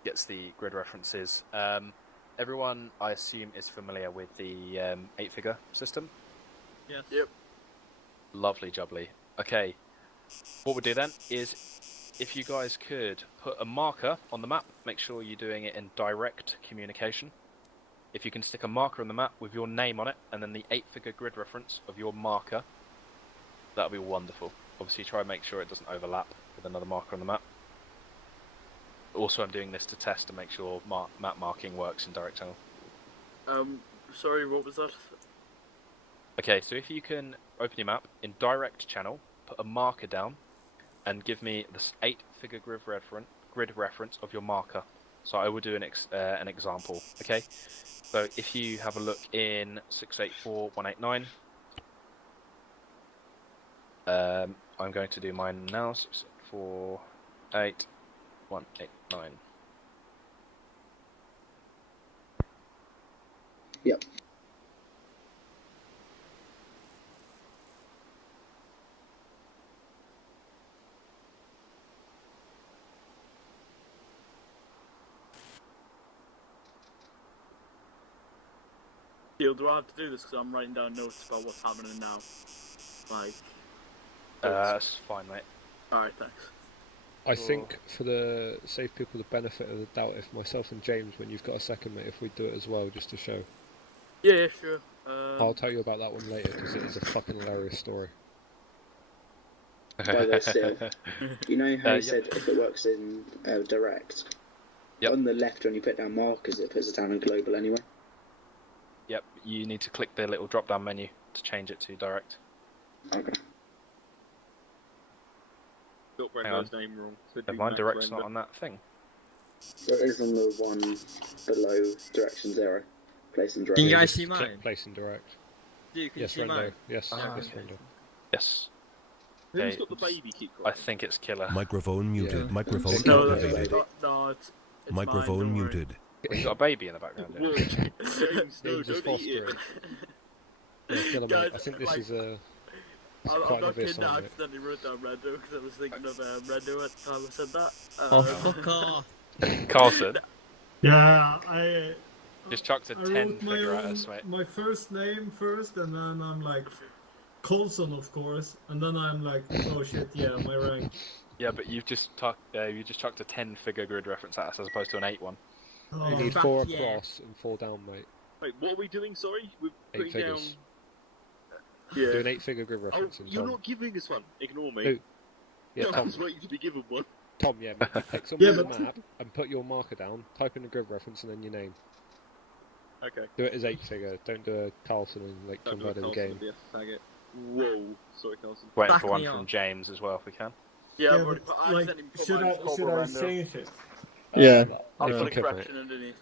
gets the grid references. Everyone, I assume, is familiar with the 8-figure system? Yes. Yep. Lovely, jubbly. Okay, what we'll do then is, if you guys could put a marker on the map, make sure you're doing it in direct communication. If you can stick a marker on the map with your name on it, and then the 8-figure grid reference of your marker, that'll be wonderful. Obviously try and make sure it doesn't overlap with another marker on the map. Also, I'm doing this to test to make sure map marking works in direct channel. Sorry, what was that? Okay, so if you can open your map in direct channel, put a marker down, and give me this 8-figure grid reference of your marker. So I will do an example. Okay, so if you have a look in 684189, I'm going to do mine now. 684189. Yep. Deal, do I have to do this because I'm writing down notes about what's happening now? Like, That's fine, mate. alright, thanks. I think for the save people the benefit of the doubt, if myself and James, when you've got a second, mate, if we do it as well, just to show. Yeah, sure. I'll tell you about that one later because it is a fucking hilarious story. By the way, still, you know how you Yep. said if it works in direct? Yep. On the left, when you put down markers, it puts it down in global anyway. Yep, you need to click the little drop-down menu to change it to direct. Okay. Got Hang on. Brendo's name wrong. Said Never do mind, Mac direct's Brendo. not on that thing. So it is on the one below direction 0. Place and direct. Can you guys just see click mine? place and direct. Dude, can Yes, you see Rendo. mine? Yes, Ah, yes, okay. Rendo. Yes. Who's Okay. got the baby keep I think it's Killer. Microphone muted. Yeah. Microphone No, that's activated. no, it's Microphone mine, muted. You've got a baby in the background. Whoa, There. James, no, James is don't eat it. fostering. Yeah, Killer, mate. Guys, I think this like, is a. I'm quite an not obvious kidding, I sign, mate. accidentally wrote down Rendo because I was thinking of Rendo at the time I said that. Oh, fuck off. Carlson, Yeah, I just chucked a I 10 wrote my figure at own- us, mate. my first name first, and then I'm like Colson, of course, and then I'm like, oh shit, yeah, my rank. Yeah, but you've just chucked a 10 figure grid reference at us as opposed to an 8 one. Oh, You need fuck 4 yeah. across and 4 down, mate. Wait, what are we doing? Sorry, we're 8 putting down. figures. Yeah. Do an 8-figure grid Oh, reference in you're Tom. not giving us one. Ignore me. Who? Yeah, No, I Tom. was waiting to be given one. Tom, yeah, mate, you pick someone Yeah, on the but- map and put your marker down, type in the grid reference and then your name. Okay. Do it as 8-figure, don't do a Carlson and like Don't come do right in the Carlson game. be a faggot. Whoa, sorry, Carlson. Waiting Back for one me from up. James as well if we can. Yeah, yeah, I've already but, put, I like, accidentally put should mine I as should Cobra I Rendo. change it? Yeah, I'll if put you a could, correction underneath.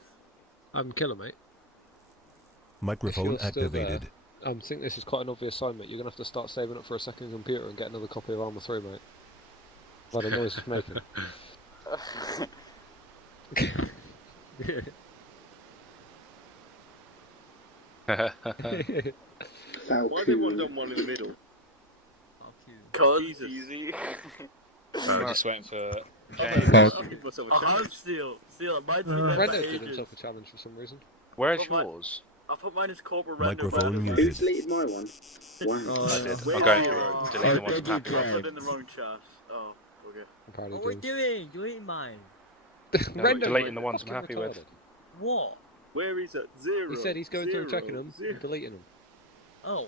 I'm Killer, mate. Microphone If you're still there, activated. I think this is quite an obvious sign, mate. You're going to have to start saving up for a second computer and get another copy of Armour 3, mate. By the noise it's making. How Why has everyone cool. done one in the middle? Cause Jesus. easy. We're just waiting for I'm James. gonna give myself a Oh, challenge. I'm Steel. Mine's been there for Rendo did ages. himself a challenge for some reason. Where's Put my- yours? I put mine as Cobra Rendo. Microphone but muted. Who deleted my one? Wow. I did. Where's I'm going Zero? through delete the Oh, ones I'm did you happy with. I Greg? put in the wrong chat. Oh, okay. I'm proud What of are we you. doing? Deleting mine. No, Rendo, deleting mate, the ones I'm fucking happy with. retarded. What? Where is it? 0. He said he's going through 0, checking them 0. and deleting them. Oh.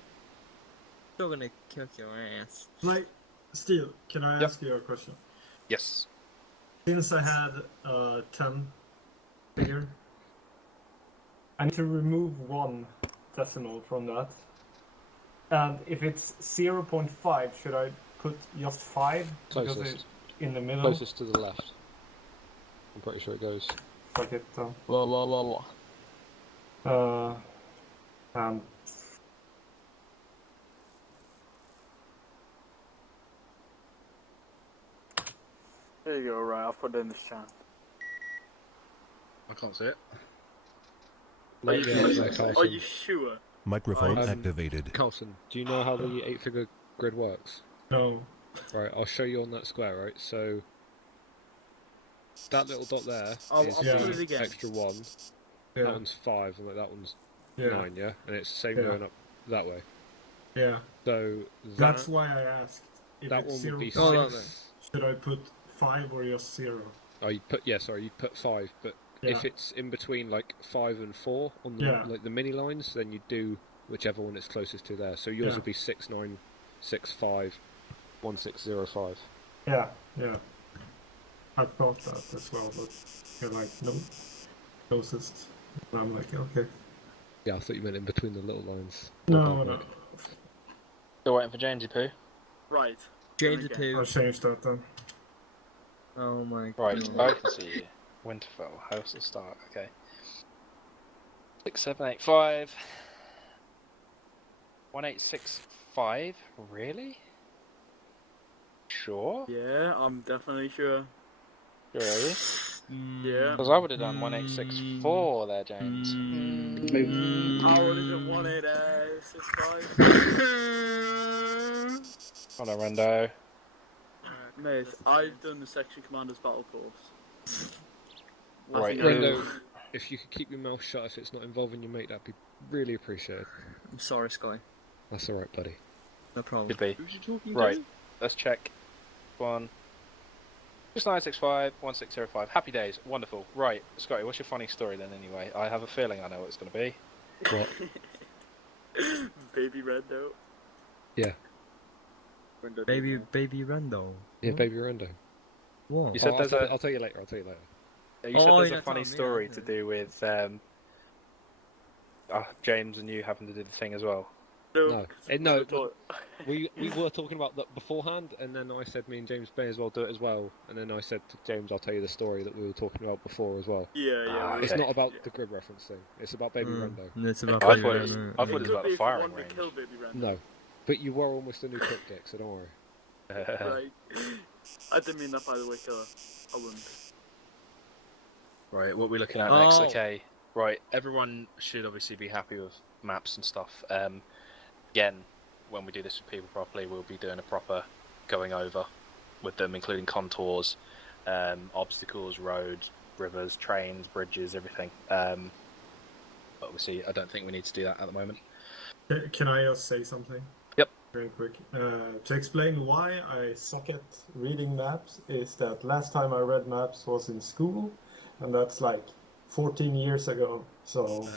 Still gonna kick your ass. Like, Steel, can I Yep. ask you a question? Yes. Since I had 10 figure, I need to remove one decimal from that. And if it's 0.5, should I put just 5? Because Closest. it's in the middle. Closest to the left. I'm pretty sure it goes. Like it, La la la la. and There you go, right, I'll put it in this chat. I can't see it. Are you, Maybe sure? there, are Carlson. you sure? Microphone Um, activated. Carlson, do you know how the 8-figure grid works? no. Right, I'll show you on that square, right? So, that little dot there I'll is put it the again. extra 1. Yeah. That one's 5, and like that one's Yeah. 9, yeah? And it's the same Yeah. going up that way. Yeah. So, That's why I asked. If that it's one would be 0.5, 6. should I put 5 or just 0? Oh, you put 5, but if Yeah. it's in between like 5 and 4 on the Yeah. like the mini lines, then you do whichever one it's closest to there. So yours Yeah. would be 6965 1605. Yeah. I thought that as well, but you're like, no. Closest. And I'm like, okay. Yeah, I thought you meant in between the little lines. No, no. Still waiting for Jamesy Poo. Right. Change the Okay. I'll two. change that then. Oh my Right, god. I can see you. Winterfell, house to start, okay. 6785. 1865, really? Sure? Yeah, I'm definitely sure. Sure, are you? Yeah. Because I would have done 1864 there, James. How old is it? 1865? Hold on, Rendo. Mate, I've done the section commander's battle course. Right, Rendo, if you could keep your mouth shut if it's not involving your mate, that'd be really appreciated. I'm sorry, Sky. That's alright, buddy. No problem. Could be. Who's you talking Right, to? let's check. 6965 1605. Happy days, wonderful. Right, Scotty, what's your funny story then anyway? I have a feeling I know what it's going to be. What? Baby red note. Yeah. Baby Randall. Yeah, Baby Rendo. What? You said there's a. I'll tell you later. You said Oh, there's you're a funny not telling me, story okay. to do with James and you having to do the thing as well. No, we were talking about that beforehand, and then I said me and James may as well do it as well, and then I said to James, I'll tell you the story that we were talking about before as well. Yeah. It's not about the grid reference thing. It's about Baby Rendo. It's about I Baby thought it was, Rendo. I thought it was about the firing range. Kill Baby Rendo. No, but you were almost a new cook, Dick, so don't worry. Right. I didn't mean that, by the way, Killer. I wouldn't. Right, what are we looking at next? Okay, right, everyone should obviously be happy with maps and stuff. Again, when we do this with people properly, we'll be doing a proper going over with them, including contours, obstacles, roads, rivers, trains, bridges, everything. But obviously, I don't think we need to do that at the moment. Can I just say something? Yep. Very quick. To explain why I suck at reading maps is that last time I read maps was in school, and that's like 14 years ago. So,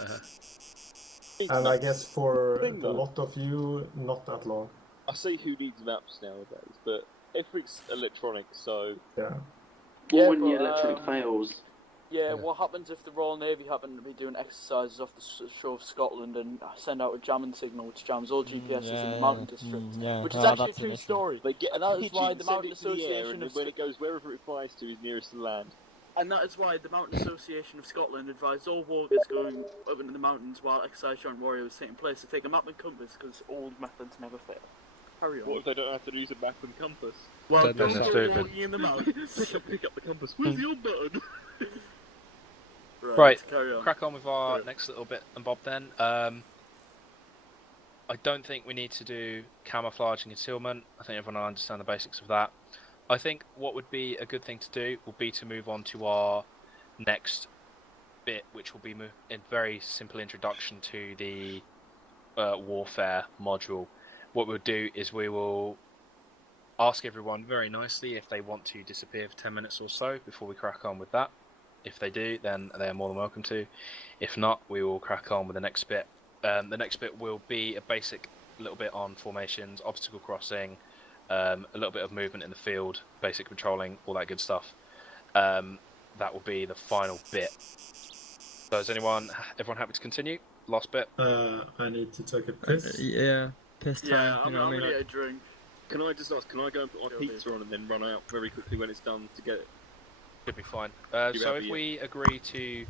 and I guess for a lot of you, not that long. I see who needs maps nowadays, but everything's electronic, so... Yeah. What when the electronic fails? Yeah, what happens if the Royal Navy happen to be doing exercises off the shore of Scotland and send out a jamming signal which jams all GPSs in the mountain district? Which is actually a true story. And that is why the Mountain Association of when it goes wherever it flies to is nearest to land. And that is why the Mountain Association of Scotland advised all wargers going up into the mountains while Exercise Giant Warrior was taking place to take a map and compass because old methods never fail. Carry on. What if they don't have to use a map and compass? Well, Then don't they're go stupid. walking in the mountains. Pick up the compass. Where's the on button? Right, carry on. crack on with our next little bit and bob then. I don't think we need to do camouflage and concealment. I think everyone will understand the basics of that. I think what would be a good thing to do will be to move on to our next bit, which will be a very simple introduction to the warfare module. What we'll do is we will ask everyone very nicely if they want to disappear for 10 minutes or so before we crack on with that. If they do, then they are more than welcome to. If not, we will crack on with the next bit. The next bit will be a basic little bit on formations, obstacle crossing, a little bit of movement in the field, basic patrolling, all that good stuff. That will be the final bit. So is everyone happy to continue? Last bit? I need to take a piss. Yeah, piss time. Yeah, you know what I I'm mean? gonna get a drink. Can I just ask, can I go and put my pizza on and then run out very quickly when it's done to get it? Should be fine. So if we agree to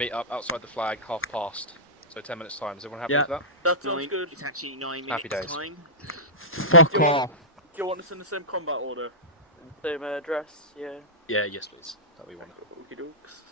meet up outside the flag 12:30, so 10 minutes time, is everyone happy with that? That sounds good. It's actually 9 minutes Happy days. time. Fuck off. Do you want us in the same combat order? Same address, yeah. Yeah, yes please. That'd be wonderful. Okie dokes.